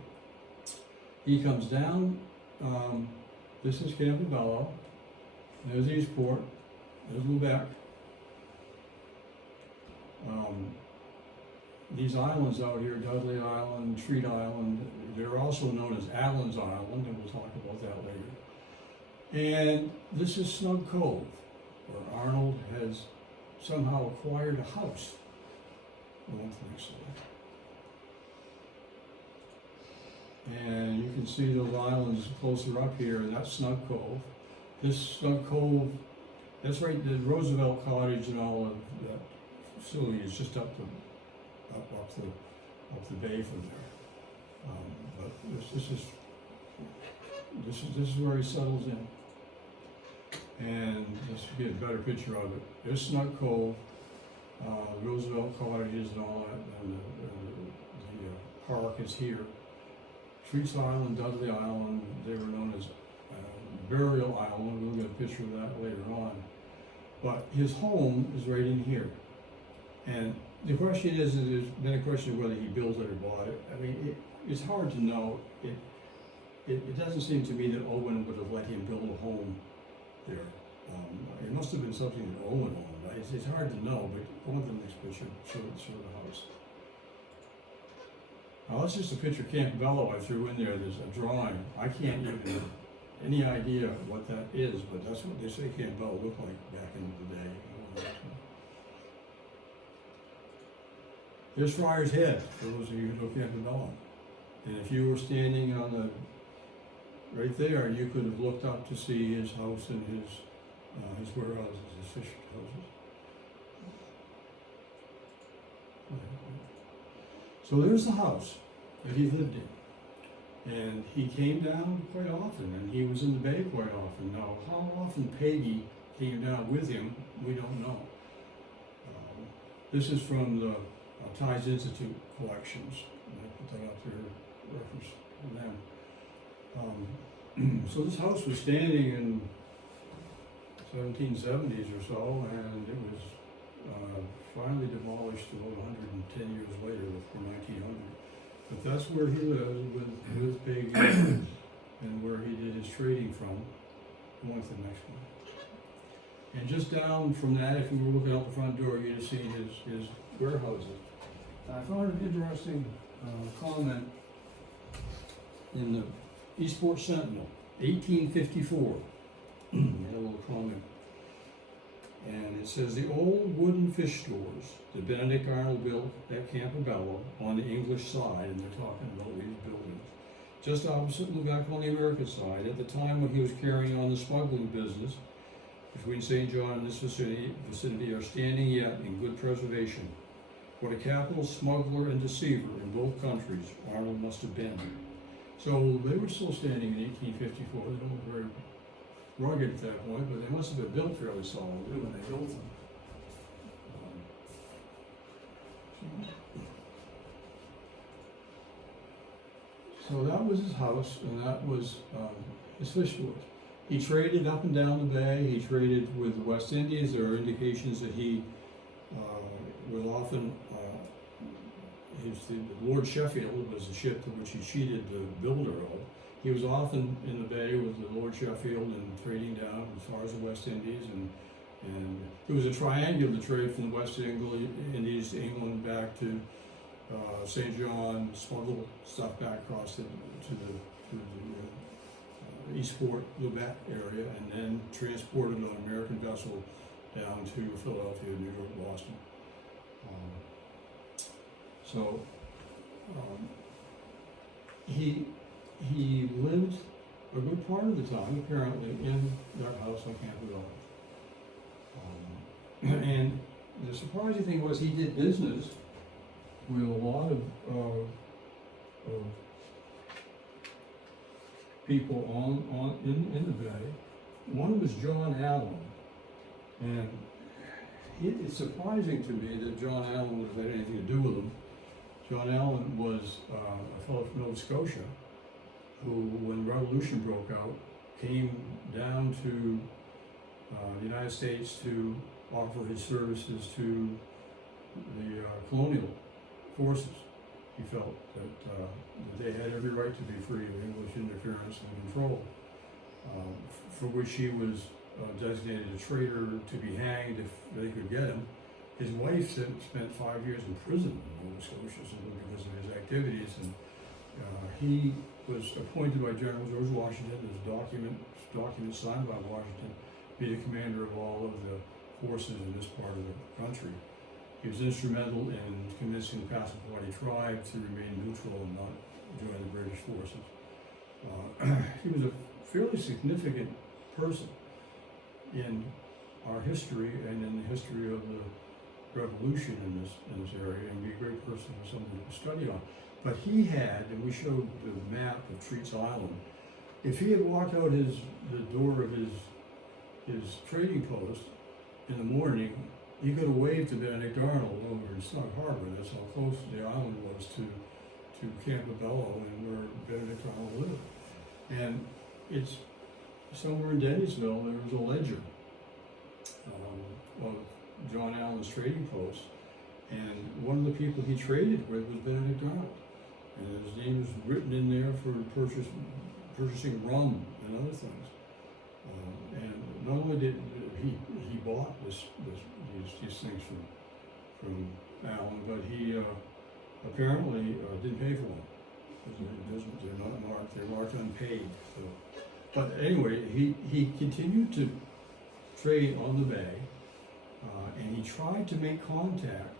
He comes down, this is Campobello, there's Eastport, there's Lubeck. These islands out here, Dudley Island, Treat Island, they're also known as Allen's Island, and we'll talk about that later. And this is Snug Cove, where Arnold has somehow acquired a house. I don't think so. And you can see those islands closer up here, and that's Snug Cove. This Snug Cove, that's right, the Roosevelt Cottage and all of that facility is just up the bay from there. But this is where he settles in. And let's get a better picture of it. There's Snug Cove, Roosevelt Cottages and all that, and the park is here. Treats Island, Dudley Island, they were known as Burial Island. We'll get a picture of that later on. But his home is right in here. And The question is, there's been a question of whether he built it or bought it. I mean, it's hard to know. It doesn't seem to me that Owen would have let him build a home there. It must have been something that Owen owned. It's hard to know, but one of the next picture showed the house. Now, that's just a picture of Campbello I threw in there. There's a drawing. I can't even have any idea what that is, but that's what they say Campbello looked like back in the day. There's Friar's Head, for those of you who know Campbello. And if you were standing on the, right there, you could have looked up to see his house and his warehouses, his fish houses. So there's the house that he lived in. And he came down quite often, and he was in the bay quite often. Now, how often Peggy came down with him, we don't know. This is from the Ties Institute collections. I put that up there, reference to them. So this house was standing in 1770s or so, and it was finally demolished about 110 years later, before 1900. But that's where he lived with Peggy and where he did his trading from. Go on to the next one. And just down from that, if you were looking out the front door, you'd see his warehouses. I found an interesting comment in the Eastport Sentinel, 1854. A little comment. And it says, the old wooden fish stores that Benedict Arnold built at Campobello on the English side, and they're talking about these buildings, just opposite Lubec on the American side, at the time when he was carrying on the smuggling business between St. John and this vicinity are standing yet in good preservation. What a capital smuggler and deceiver in both countries Arnold must have been. So they were still standing in 1854. They were very rugged at that point, but they must have been built fairly solidly when they built them. So that was his house, and that was his fish stores. He traded up and down the bay. He traded with the West Indies. There are indications that he will often, the Lord Sheffield was the ship to which he cheated the builder of. He was often in the bay with the Lord Sheffield and trading down as far as the West Indies, and it was a triangular trade from the West Indies to England back to St. John, smuggle stuff back across to the Eastport, Lubec area, and then transported on an American vessel down to Philadelphia, New York, Boston. He lived a good part of the time, apparently, in that house on Campobello. And the surprising thing was he did business with a lot of people in the bay. One was John Allen, and it's surprising to me that John Allen would have had anything to do with him. John Allen was a fellow from Nova Scotia who, when the Revolution broke out, came down to the United States to offer his services to the colonial forces. He felt that they had every right to be free of English interference and control, for which he was designated a traitor to be hanged if they could get him. His wife spent 5 years in prison in Nova Scotia simply because of his activities, and he was appointed by General George Washington as document signed by Washington, be the commander of all of the forces in this part of the country. He was instrumental in convincing the Passamaquoddy tribe to remain neutral and not join the British forces. He was a fairly significant person in our history and in the history of the Revolution in this area, and be a great person for someone to study on. But he had, and we showed the map of Treats Island, if he had walked out the door of his trading post in the morning, he could have waved to Benedict Arnold over in Snug Harbor. That's how close the island was to Campobello and where Benedict Arnold lived. And it's somewhere in Dennisville, there was a ledger of John Allen's trading post, And one of the people he traded with was Benedict Arnold. And his name is written in there for purchasing rum and other things. And not only did he bought these things from Allen, but he apparently didn't pay for them. They're not marked. They're marked unpaid. So. But anyway, he continued to trade on the bay, and he tried to make contact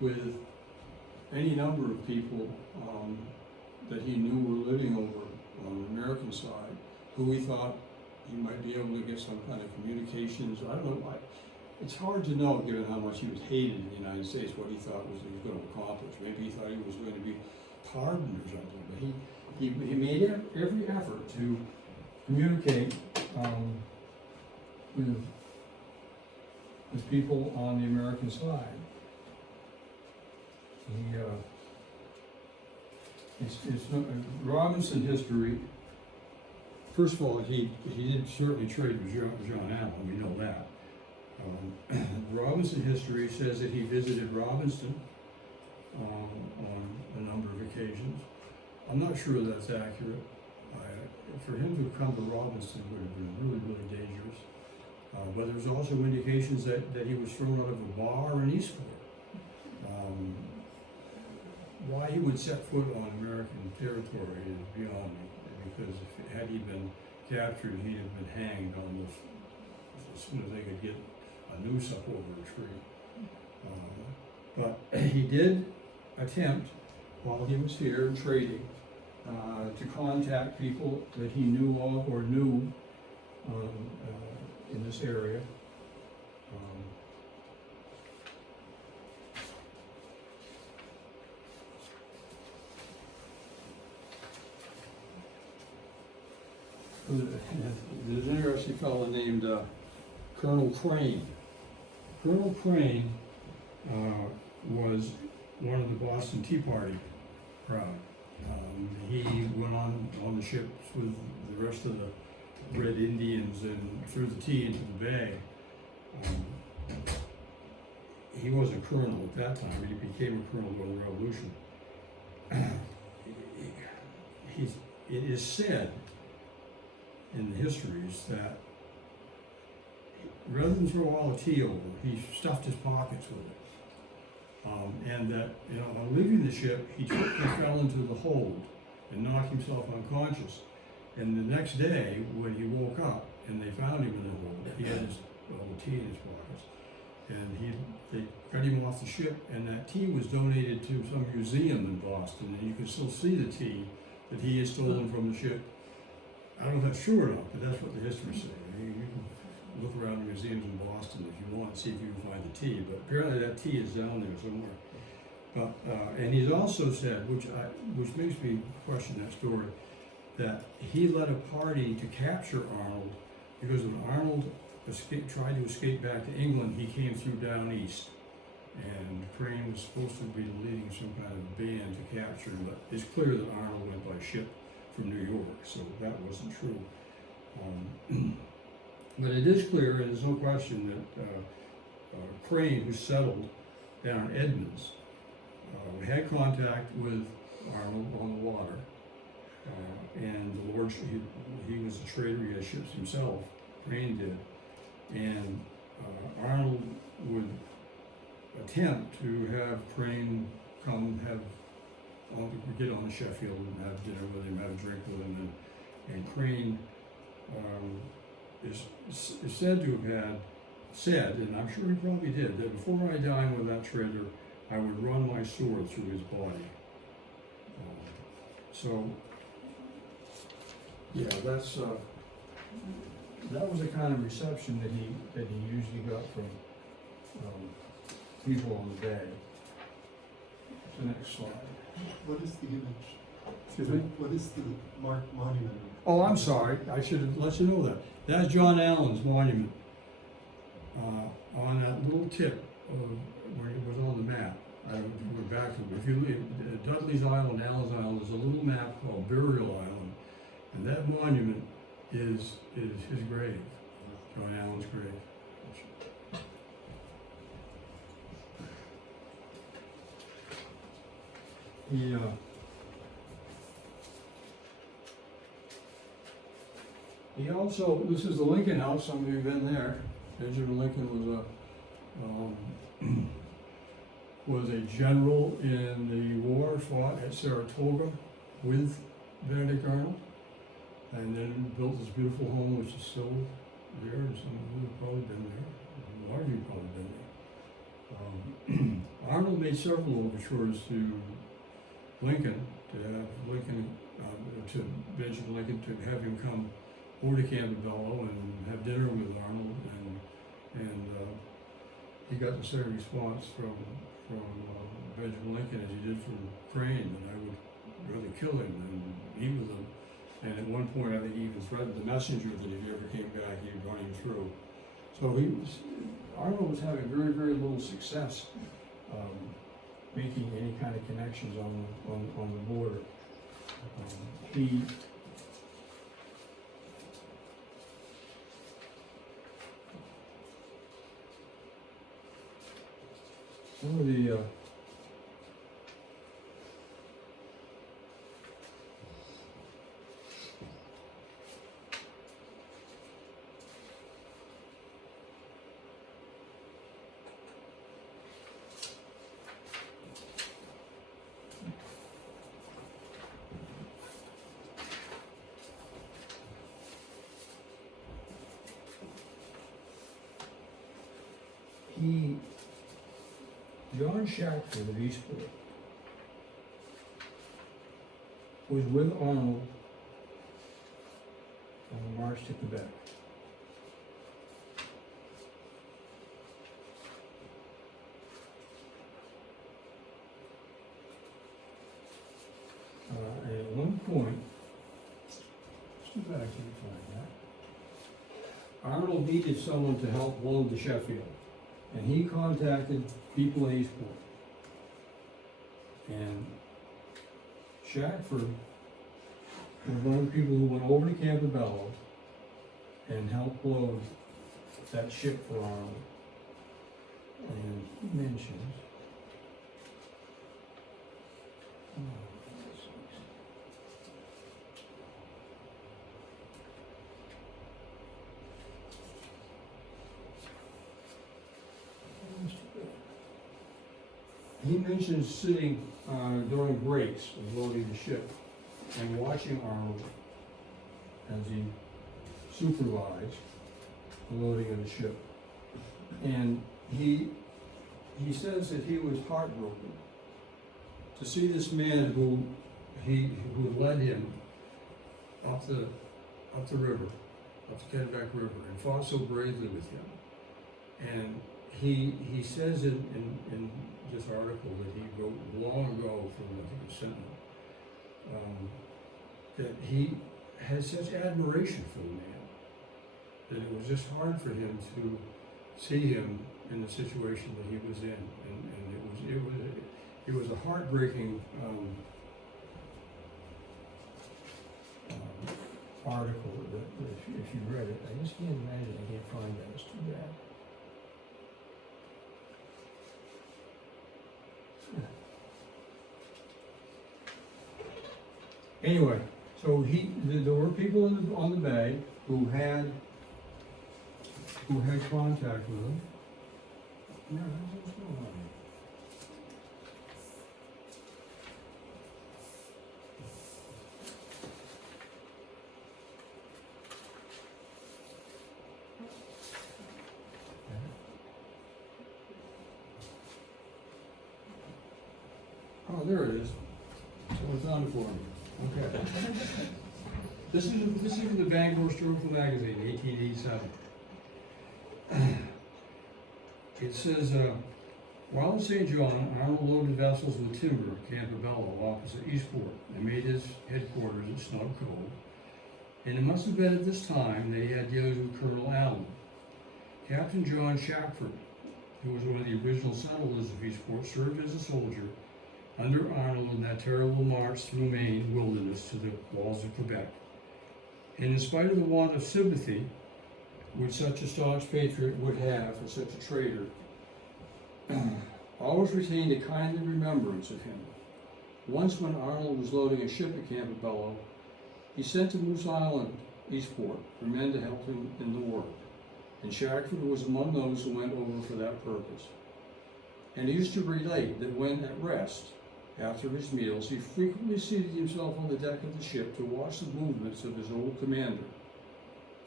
with any number of people that he knew were living over on the American side, who he thought he might be able to get some kind of communications. I don't know why. It's hard to know, given how much he was hated in the United States, what he thought he was going to accomplish. Maybe he thought he was going to be pardoned or something. But he made every effort to communicate with people on the American side. It's Robinson history. First of all, he did certainly trade with John Allen. We know that. Robinson history says that he visited Robinson on a number of occasions. I'm not sure that's accurate. For him to have come to Robinson would have been really, really dangerous. But there's also indications that he was thrown out of a bar in Eastport. Why he would set foot on American territory is beyond me, because had he been captured, he'd have been hanged almost as soon as they could get a noose up over a tree. But he did attempt, while he was here trading, to contact people that he knew of or knew in this area. There's an interesting fellow named Colonel Crane. Colonel Crane was one of the Boston Tea Party crowd. He went on the ships with the rest of the Red Indians and threw the tea into the bay. He was a colonel at that time. He became a colonel during the Revolution. It is said in the histories that rather than throw all the tea over, he stuffed his pockets with it. And that, on leaving the ship, he fell into the hold and knocked himself unconscious. And the next day, when he woke up and they found him in the hold, he had all the tea in his pockets. And they got him off the ship, and that tea was donated to some museum in Boston, and you can still see the tea that he had stolen from the ship. I don't know if that's true or not, but that's what the histories say. You can look around the museums in Boston if you want to see if you can find the tea, but apparently that tea is down there somewhere. But and he's also said, which makes me question that story, that he led a party to capture Arnold because when Arnold tried to escape back to England, he came through down east, and Crane was supposed to be leading some kind of band to capture him. But it's clear that Arnold went by ship from New York, so that wasn't true. But it is clear, and there's no question, that Crane, who settled down in Edmonds, had contact with Arnold on the water, and the Lord, he was a trader, he had ships himself, Crane did, and Arnold would attempt to have Crane come get on the Sheffield and have dinner with him, have a drink with him, and Crane is said to have said, and I'm sure he probably did, that before I dine with that trader, I would run my sword through his body. So, yeah, that was the kind of reception that he usually got from people on the bay. The next slide. What is the image? Excuse me? What is the monument? Oh, I'm sorry. I should have let you know that. That's John Allen's monument on that little tip where it was on the map. We're back to it. If you leave Dudley's Island, Allen's Island, there's a little map called Burial Island, and that monument is his grave, John Allen's grave. He also, this is the Lincoln House, some of you have been there. Benjamin Lincoln was a general in the war, fought at Saratoga with Benedict Arnold, and then built this beautiful home, which is still there, and some of you have probably been there. A lot of you have probably been there. Arnold made several overtures to Lincoln, to have Lincoln, to Benjamin Lincoln, to have him come over to Campobello and have dinner with Arnold, and he got the same response from Benjamin Lincoln as he did from Crane, that I would rather kill him than meet with him. And at one point, I think he even threatened the messenger that if he ever came back, he'd run him through. So Arnold was having very, very little success making any kind of connections on the border. Some of the John Shackford of Eastport was with Arnold on the march to Quebec. And at one point, it's too bad I can't find that, Arnold needed someone to help load the Sheffield. And he contacted people in Eastport. And Shackford was one of the people who went over to Campobello and helped load that ship for Arnold. And he mentions, he mentions sitting during breaks of loading the ship and watching Arnold as he supervised the loading of the ship. And he says that he was heartbroken to see this man who led him up the river, up the Kennebec River, and fought so bravely with him. And he says in this article that he wrote long ago from, I think, a Sentinel, that he had such admiration for the man that it was just hard for him to see him in the situation that he was in, and it was a heartbreaking article that if you read it, I just can't imagine. I can't find that. It's too bad. Anyway, so there were people on the bay who had contact with him. Yeah, what's going on here? Oh, there it is. Someone found it for me. Okay. This is from the Bangor Historical Magazine, 1887. It says, while in St. John, Arnold loaded vessels with timber at Campobello opposite Eastport and made his headquarters at Snug Cove. And it must have been at this time that he had dealings with Colonel Allen. Captain John Shackford, who was one of the original settlers of Eastport, served as a soldier under Arnold in that terrible march through Maine wilderness to the walls of Quebec. And in spite of the want of sympathy which such a staunch patriot would have for such a traitor, always retained a kindly remembrance of him. Once when Arnold was loading a ship at Campobello, he sent to Moose Island, Eastport, for men to help him in the work, and Shackford was among those who went over for that purpose. And he used to relate that when at rest, after his meals, he frequently seated himself on the deck of the ship to watch the movements of his old commander,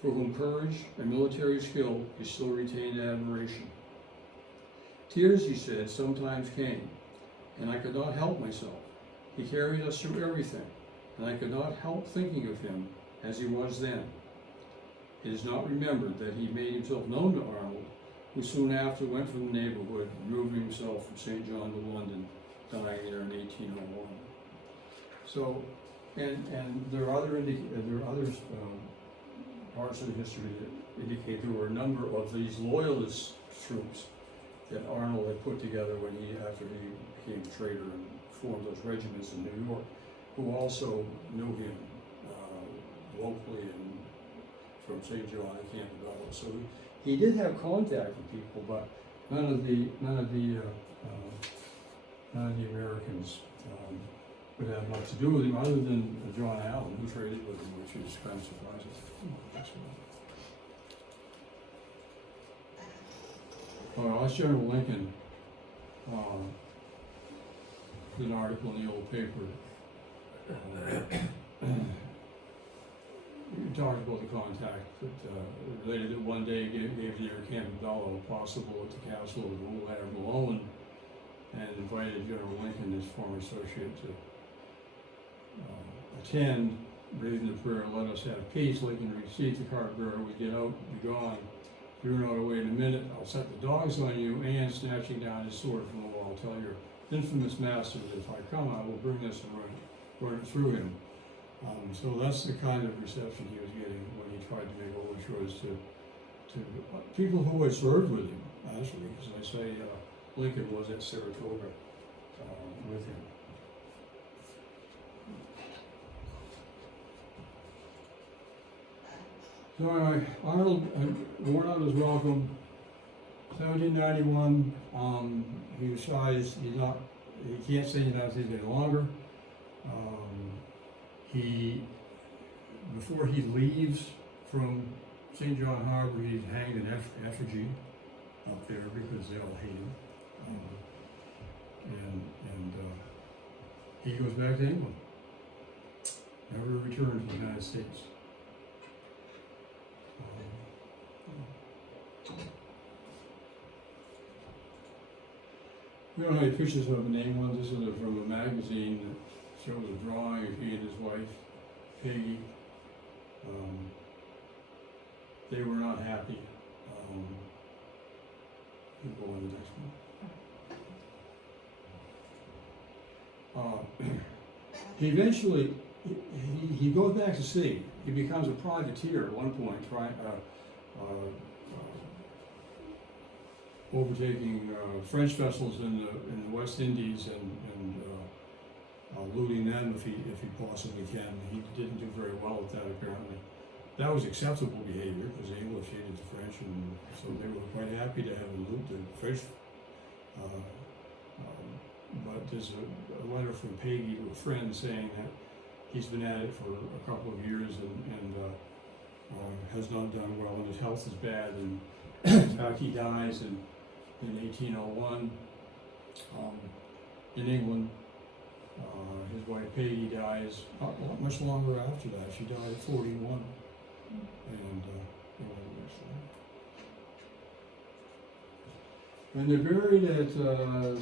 for whom courage and military skill he still retained admiration. Tears, he said, sometimes came, and I could not help myself. He carried us through everything, and I could not help thinking of him as he was then. It is not remembered that he made himself known to Arnold, who soon after went from the neighborhood, removing himself from St. John to London, dying there in 1801. So, and there are other parts of the history that indicate there were a number of these loyalist troops that Arnold had put together after he became a traitor and formed those regiments in New York, who also knew him locally and from St. John and Campobello. So he did have contact with people, but none of the Americans would have much to do with him, other than John Allen, who traded with him, which is kind of surprising. That's General Lincoln. Did an article in the old paper. We talked about the contact that related that one day gave near Campobello, possible at the castle of Old Admiral Owen, and invited General Lincoln, his former associate, to attend, breathing the prayer, "Let us have peace." Lincoln received the card bearer, "We get out, be gone. If you're not away in a minute, I'll set the dogs on you," and snatching down his sword from the wall, "Tell your infamous master that if I come, I will bring this and run it through him." So that's the kind of reception he was getting when he tried to make overtures to people who had served with him, actually, because I say Lincoln was at Saratoga with him. So anyway, Arnold worn out his welcome. 1791, he decides he can't stay in the United States any longer. Before he leaves from St. John Harbor, he's hanged in effigy up there because they all hate him. And he goes back to England, never returned to the United States. We don't have any pictures of the name ones. This is from a magazine that shows a drawing of he and his wife, Peggy. They were not happy. We'll go on to the next one. He eventually, he goes back to sea. He becomes a privateer at one point, overtaking French vessels in the West Indies and looting them if he possibly can. He didn't do very well at that, apparently. That was acceptable behavior because the English hated the French, and so they were quite happy to have him loot the French. But there's a letter from Peggy to a friend saying that he's been at it for a couple of years and has not done well, and his health is bad. And in fact, he dies in 1801 in England. His wife Peggy dies not much longer after that. She died at 41. And they're buried at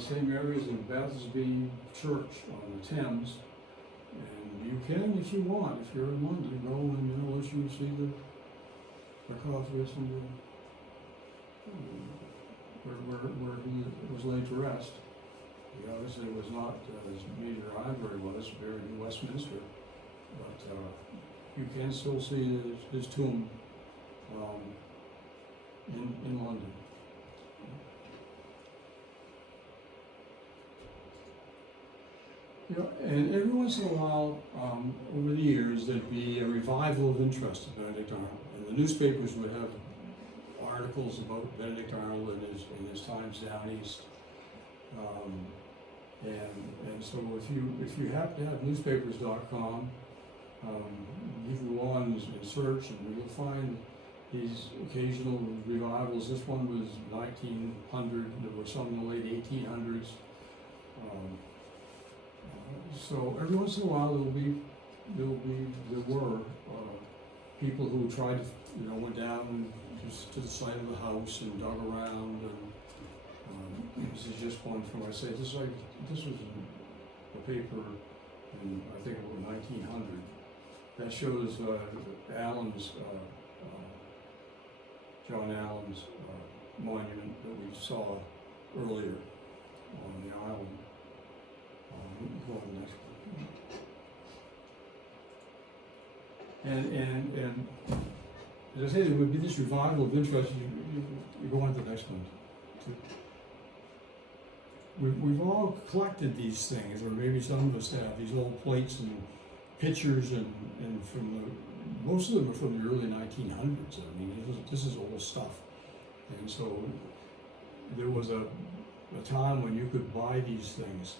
St. Mary's in Battersby Church on the Thames. And you can, if you want, if you're in London, go and let you see the sarcophagus and where he was laid to rest. He obviously was not, as Major Ivory was, buried in Westminster, but you can still see his tomb in London. And every once in a while, over the years, there'd be a revival of interest in Benedict Arnold, and the newspapers would have articles about Benedict Arnold and his times down east. And so if you happen to have newspapers.com, you can go on and search, and you'll find these occasional revivals. This one was 1900. There were some in the late 1800s. So every once in a while there were people who tried to, went down just to the side of the house and dug around. And this is just one from, I say, this was a paper in, I think, it was 1900. That shows Allen's, John Allen's monument that we saw earlier on the island. Go on the next one. And as I say, there would be this revival of interest. You go on to the next one. We've all collected these things, or maybe some of us have, these old plates and pictures, and most of them are from the early 1900s. I mean, this is old stuff. And so there was a time when you could buy these things.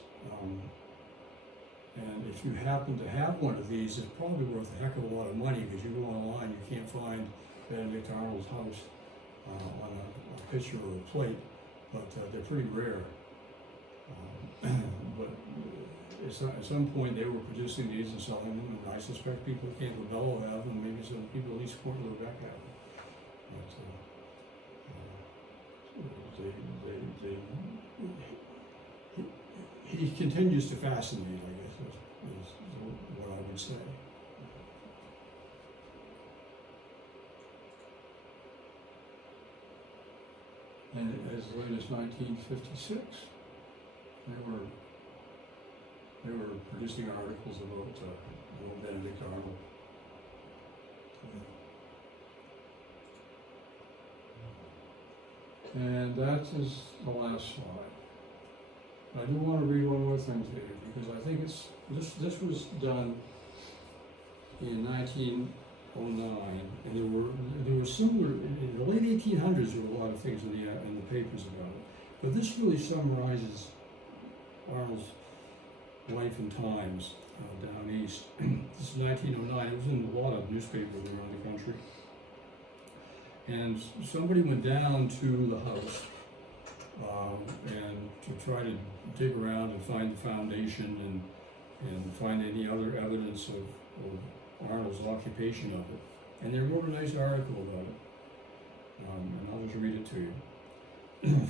And if you happen to have one of these, it's probably worth a heck of a lot of money, because you go online, you can't find Benedict Arnold's house on a picture or a plate, but they're pretty rare. But at some point they were producing these and selling them, and I suspect people at Camp Bello have them, maybe some people at East Point Lubeck have them. But he continues to fascinate, I guess, is what I would say. And as late as 1956, they were producing articles about Benedict Arnold. And that is the last slide. I do want to read one more thing to you, because I think this was done in 1909, and there were similar in the late 1800s. There were a lot of things in the papers about it, but this really summarizes Arnold's life and times down east. This is 1909. It was in a lot of newspapers around the country. And somebody went down to the house and to try to dig around and find the foundation and find any other evidence of Arnold's occupation of it. And they wrote a nice article about it. And I'll just read it to you.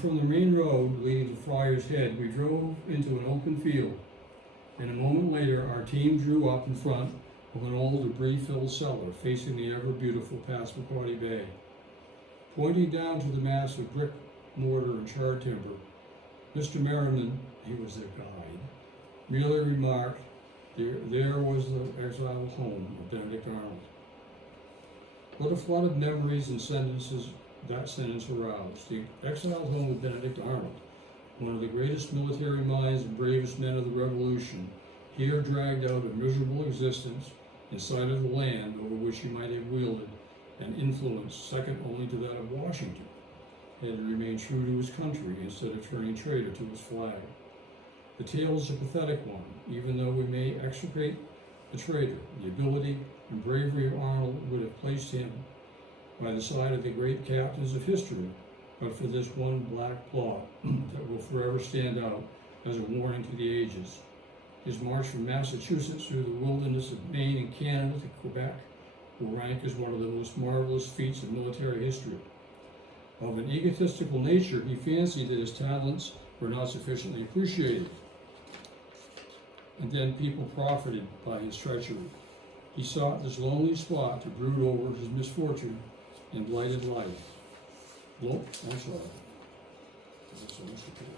From the main road leading to Friar's Head, we drove into an open field, and a moment later our team drew up in front of an old debris-filled cellar facing the ever-beautiful Passamaquoddy Bay. Pointing down to the mass of brick, mortar, and charred timber, Mr. Merriman, he was their guide, merely remarked, there was the exile home of Benedict Arnold. What a flood of memories and sentences that sentence aroused. The exiled home of Benedict Arnold, one of the greatest military minds and bravest men of the Revolution, here dragged out a miserable existence in sight of the land over which he might have wielded an influence second only to that of Washington, had to remain true to his country instead of turning traitor to his flag. The tale is a pathetic one, even though we may execrate the traitor. The ability and bravery of Arnold would have placed him by the side of the great captains of history, but for this one black blot that will forever stand out as a warning to the ages. His march from Massachusetts through the wilderness of Maine and Canada to Quebec will rank as one of the most marvelous feats of military history. Of an egotistical nature, he fancied that his talents were not sufficiently appreciated, and then people profited by his treachery. He sought this lonely spot to brood over his misfortune and blighted life. Look, I'm sorry. That's an extra page.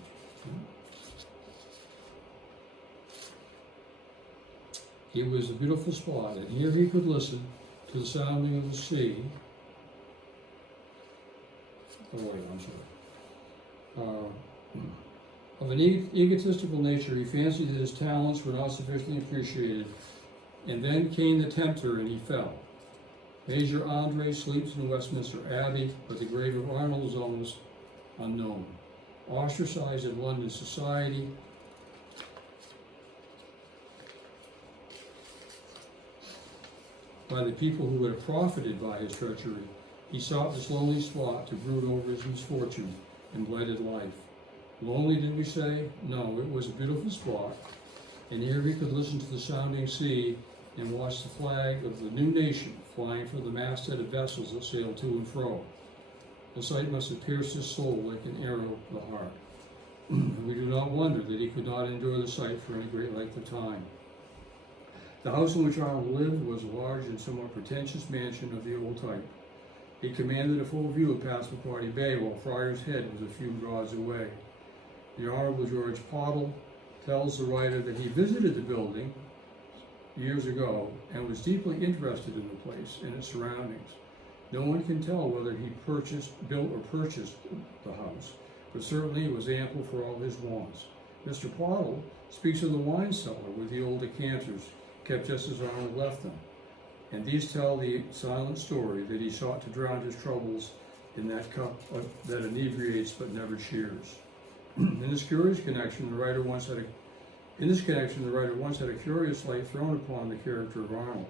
It was a beautiful spot, and here he could listen to the sounding of the sea. Oh wait, I'm sorry. Of an egotistical nature, he fancied that his talents were not sufficiently appreciated, and then came the tempter, and he fell. Major Andre sleeps in Westminster Abbey, but the grave of Arnold is almost unknown. Ostracized in London society, by the people who would have profited by his treachery, he sought this lonely spot to brood over his misfortune and blighted life. Lonely, did we say? No, it was a beautiful spot, and here he could listen to the sounding sea and watch the flag of the new nation flying from the masthead of vessels that sailed to and fro. The sight must have pierced his soul like an arrow to the heart. And we do not wonder that he could not endure the sight for any great length of time. The house in which Arnold lived was a large and somewhat pretentious mansion of the old type. It commanded a full view of Passamaquoddy Bay, while Friar's Head was a few rods away. The Honorable George Pottle tells the writer that he visited the building years ago and was deeply interested in the place and its surroundings. No one can tell whether he built or purchased the house, but certainly it was ample for all his wants. Mr. Pottle speaks of the wine cellar with the old decanters kept just as Arnold left them, and these tell the silent story that he sought to drown his troubles in that cup that inebriates but never cheers. In this connection, the writer once had a curious light thrown upon the character of Arnold.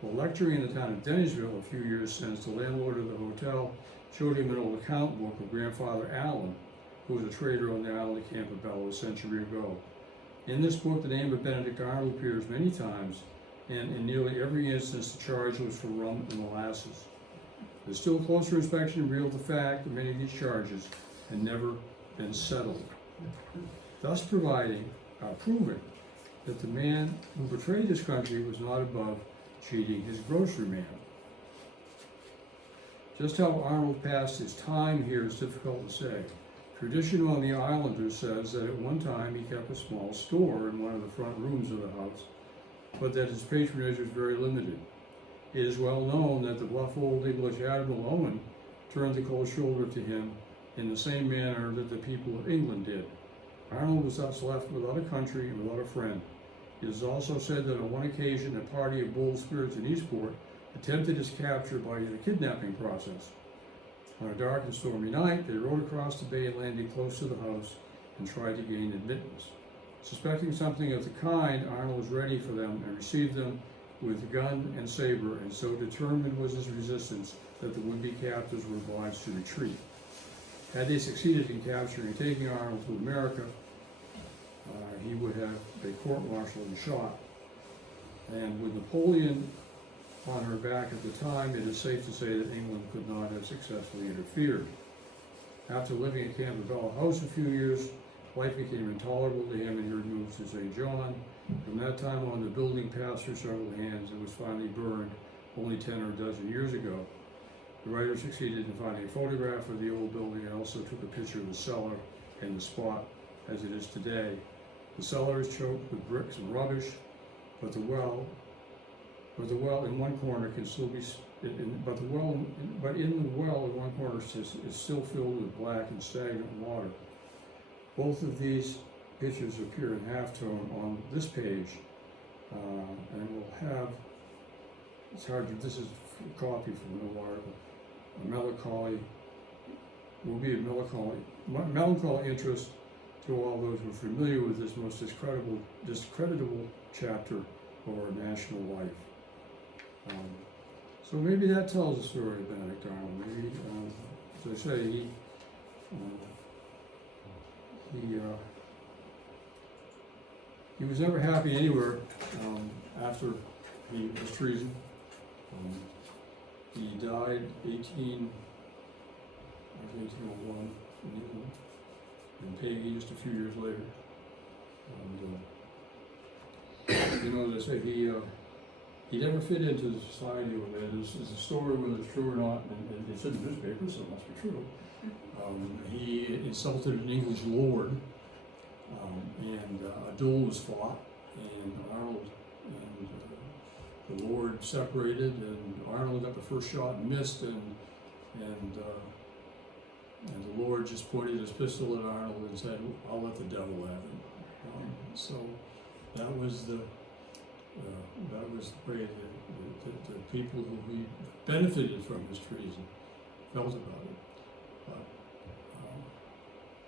While lecturing in the town of Dennisville a few years since, the landlord of the hotel showed him an old account book of Grandfather Allen, who was a trader on the island of Campobello a century ago. In this book, the name of Benedict Arnold appears many times, and in nearly every instance the charge was for rum and molasses. The still closer inspection revealed the fact that many of these charges had never been settled, thus proving that the man who betrayed his country was not above cheating his grocery man. Just how Arnold passed his time here is difficult to say. Tradition among the islanders says that at one time he kept a small store in one of the front rooms of the house, but that his patronage was very limited. It is well known that the bluff old English Admiral Owen turned the cold shoulder to him in the same manner that the people of England did. Arnold was thus left without a country and without a friend. It is also said that on one occasion a party of bold spirits in Eastport attempted his capture by the kidnapping process. On a dark and stormy night, they rowed across the bay, landing close to the house, and tried to gain admittance. Suspecting something of the kind, Arnold was ready for them and received them with gun and saber, and so determined was his resistance that the would-be captors were obliged to retreat. Had they succeeded in capturing and taking Arnold to America, he would have been court-martialed and shot. And with Napoleon on her back at the time, it is safe to say that England could not have successfully interfered. After living at Campobello House a few years, life became intolerable to him and he removed to St. John. From that time on, the building passed through several hands and was finally burned only 10 or a dozen years ago. The writer succeeded in finding a photograph of the old building and also took a picture of the cellar and the spot as it is today. The cellar is choked with bricks and rubbish, but in one corner can still be, in the well in one corner is still filled with black and stagnant water. Both of these pictures appear in halftone on this page, and we'll have, it's hard to, this is a copy from the article, a melancholy, will be a melancholy interest to all those who are familiar with this most discreditable chapter of our national life. So maybe that tells the story of Benedict Arnold. Maybe, as I say, he was never happy anywhere after his treason. He died 1801 in England, and Peggy just a few years later. And as I say, he never fit into the society of it. It's a story, whether it's true or not, and it's in the newspaper, so it must be true. He insulted an English lord, and a duel was fought, and Arnold and the lord separated, and Arnold got the first shot and missed, and the lord just pointed his pistol at Arnold and said, "I'll let the devil have him." So that was the way the people who he benefited from his treason felt about it. But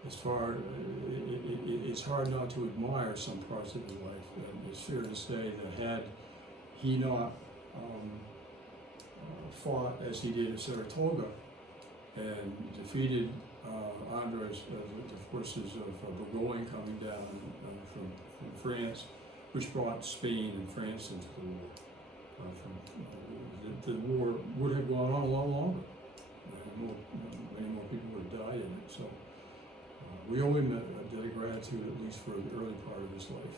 it's hard not to admire some parts of his life. And it's fair to say that had he not fought as he did at Saratoga and defeated Andres, the forces of Burgoyne coming down from France, which brought Spain and France into the war. The war would have gone on a lot longer. Many more people would have died in it. So we owe him a debt of gratitude, at least for the early part of his life.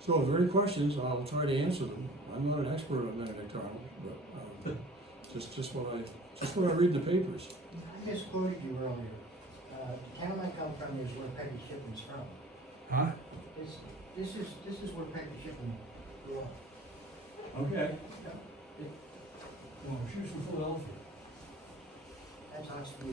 So if there are any questions, I'll try to answer them. I'm not an expert on Benedict Arnold, but just what I read in the papers. I just quoted you earlier. The town I come from is where Peggy Shipman's from. Huh? This is where Peggy Shipman grew up. Okay. Well, she was from Philadelphia. That's Oxford.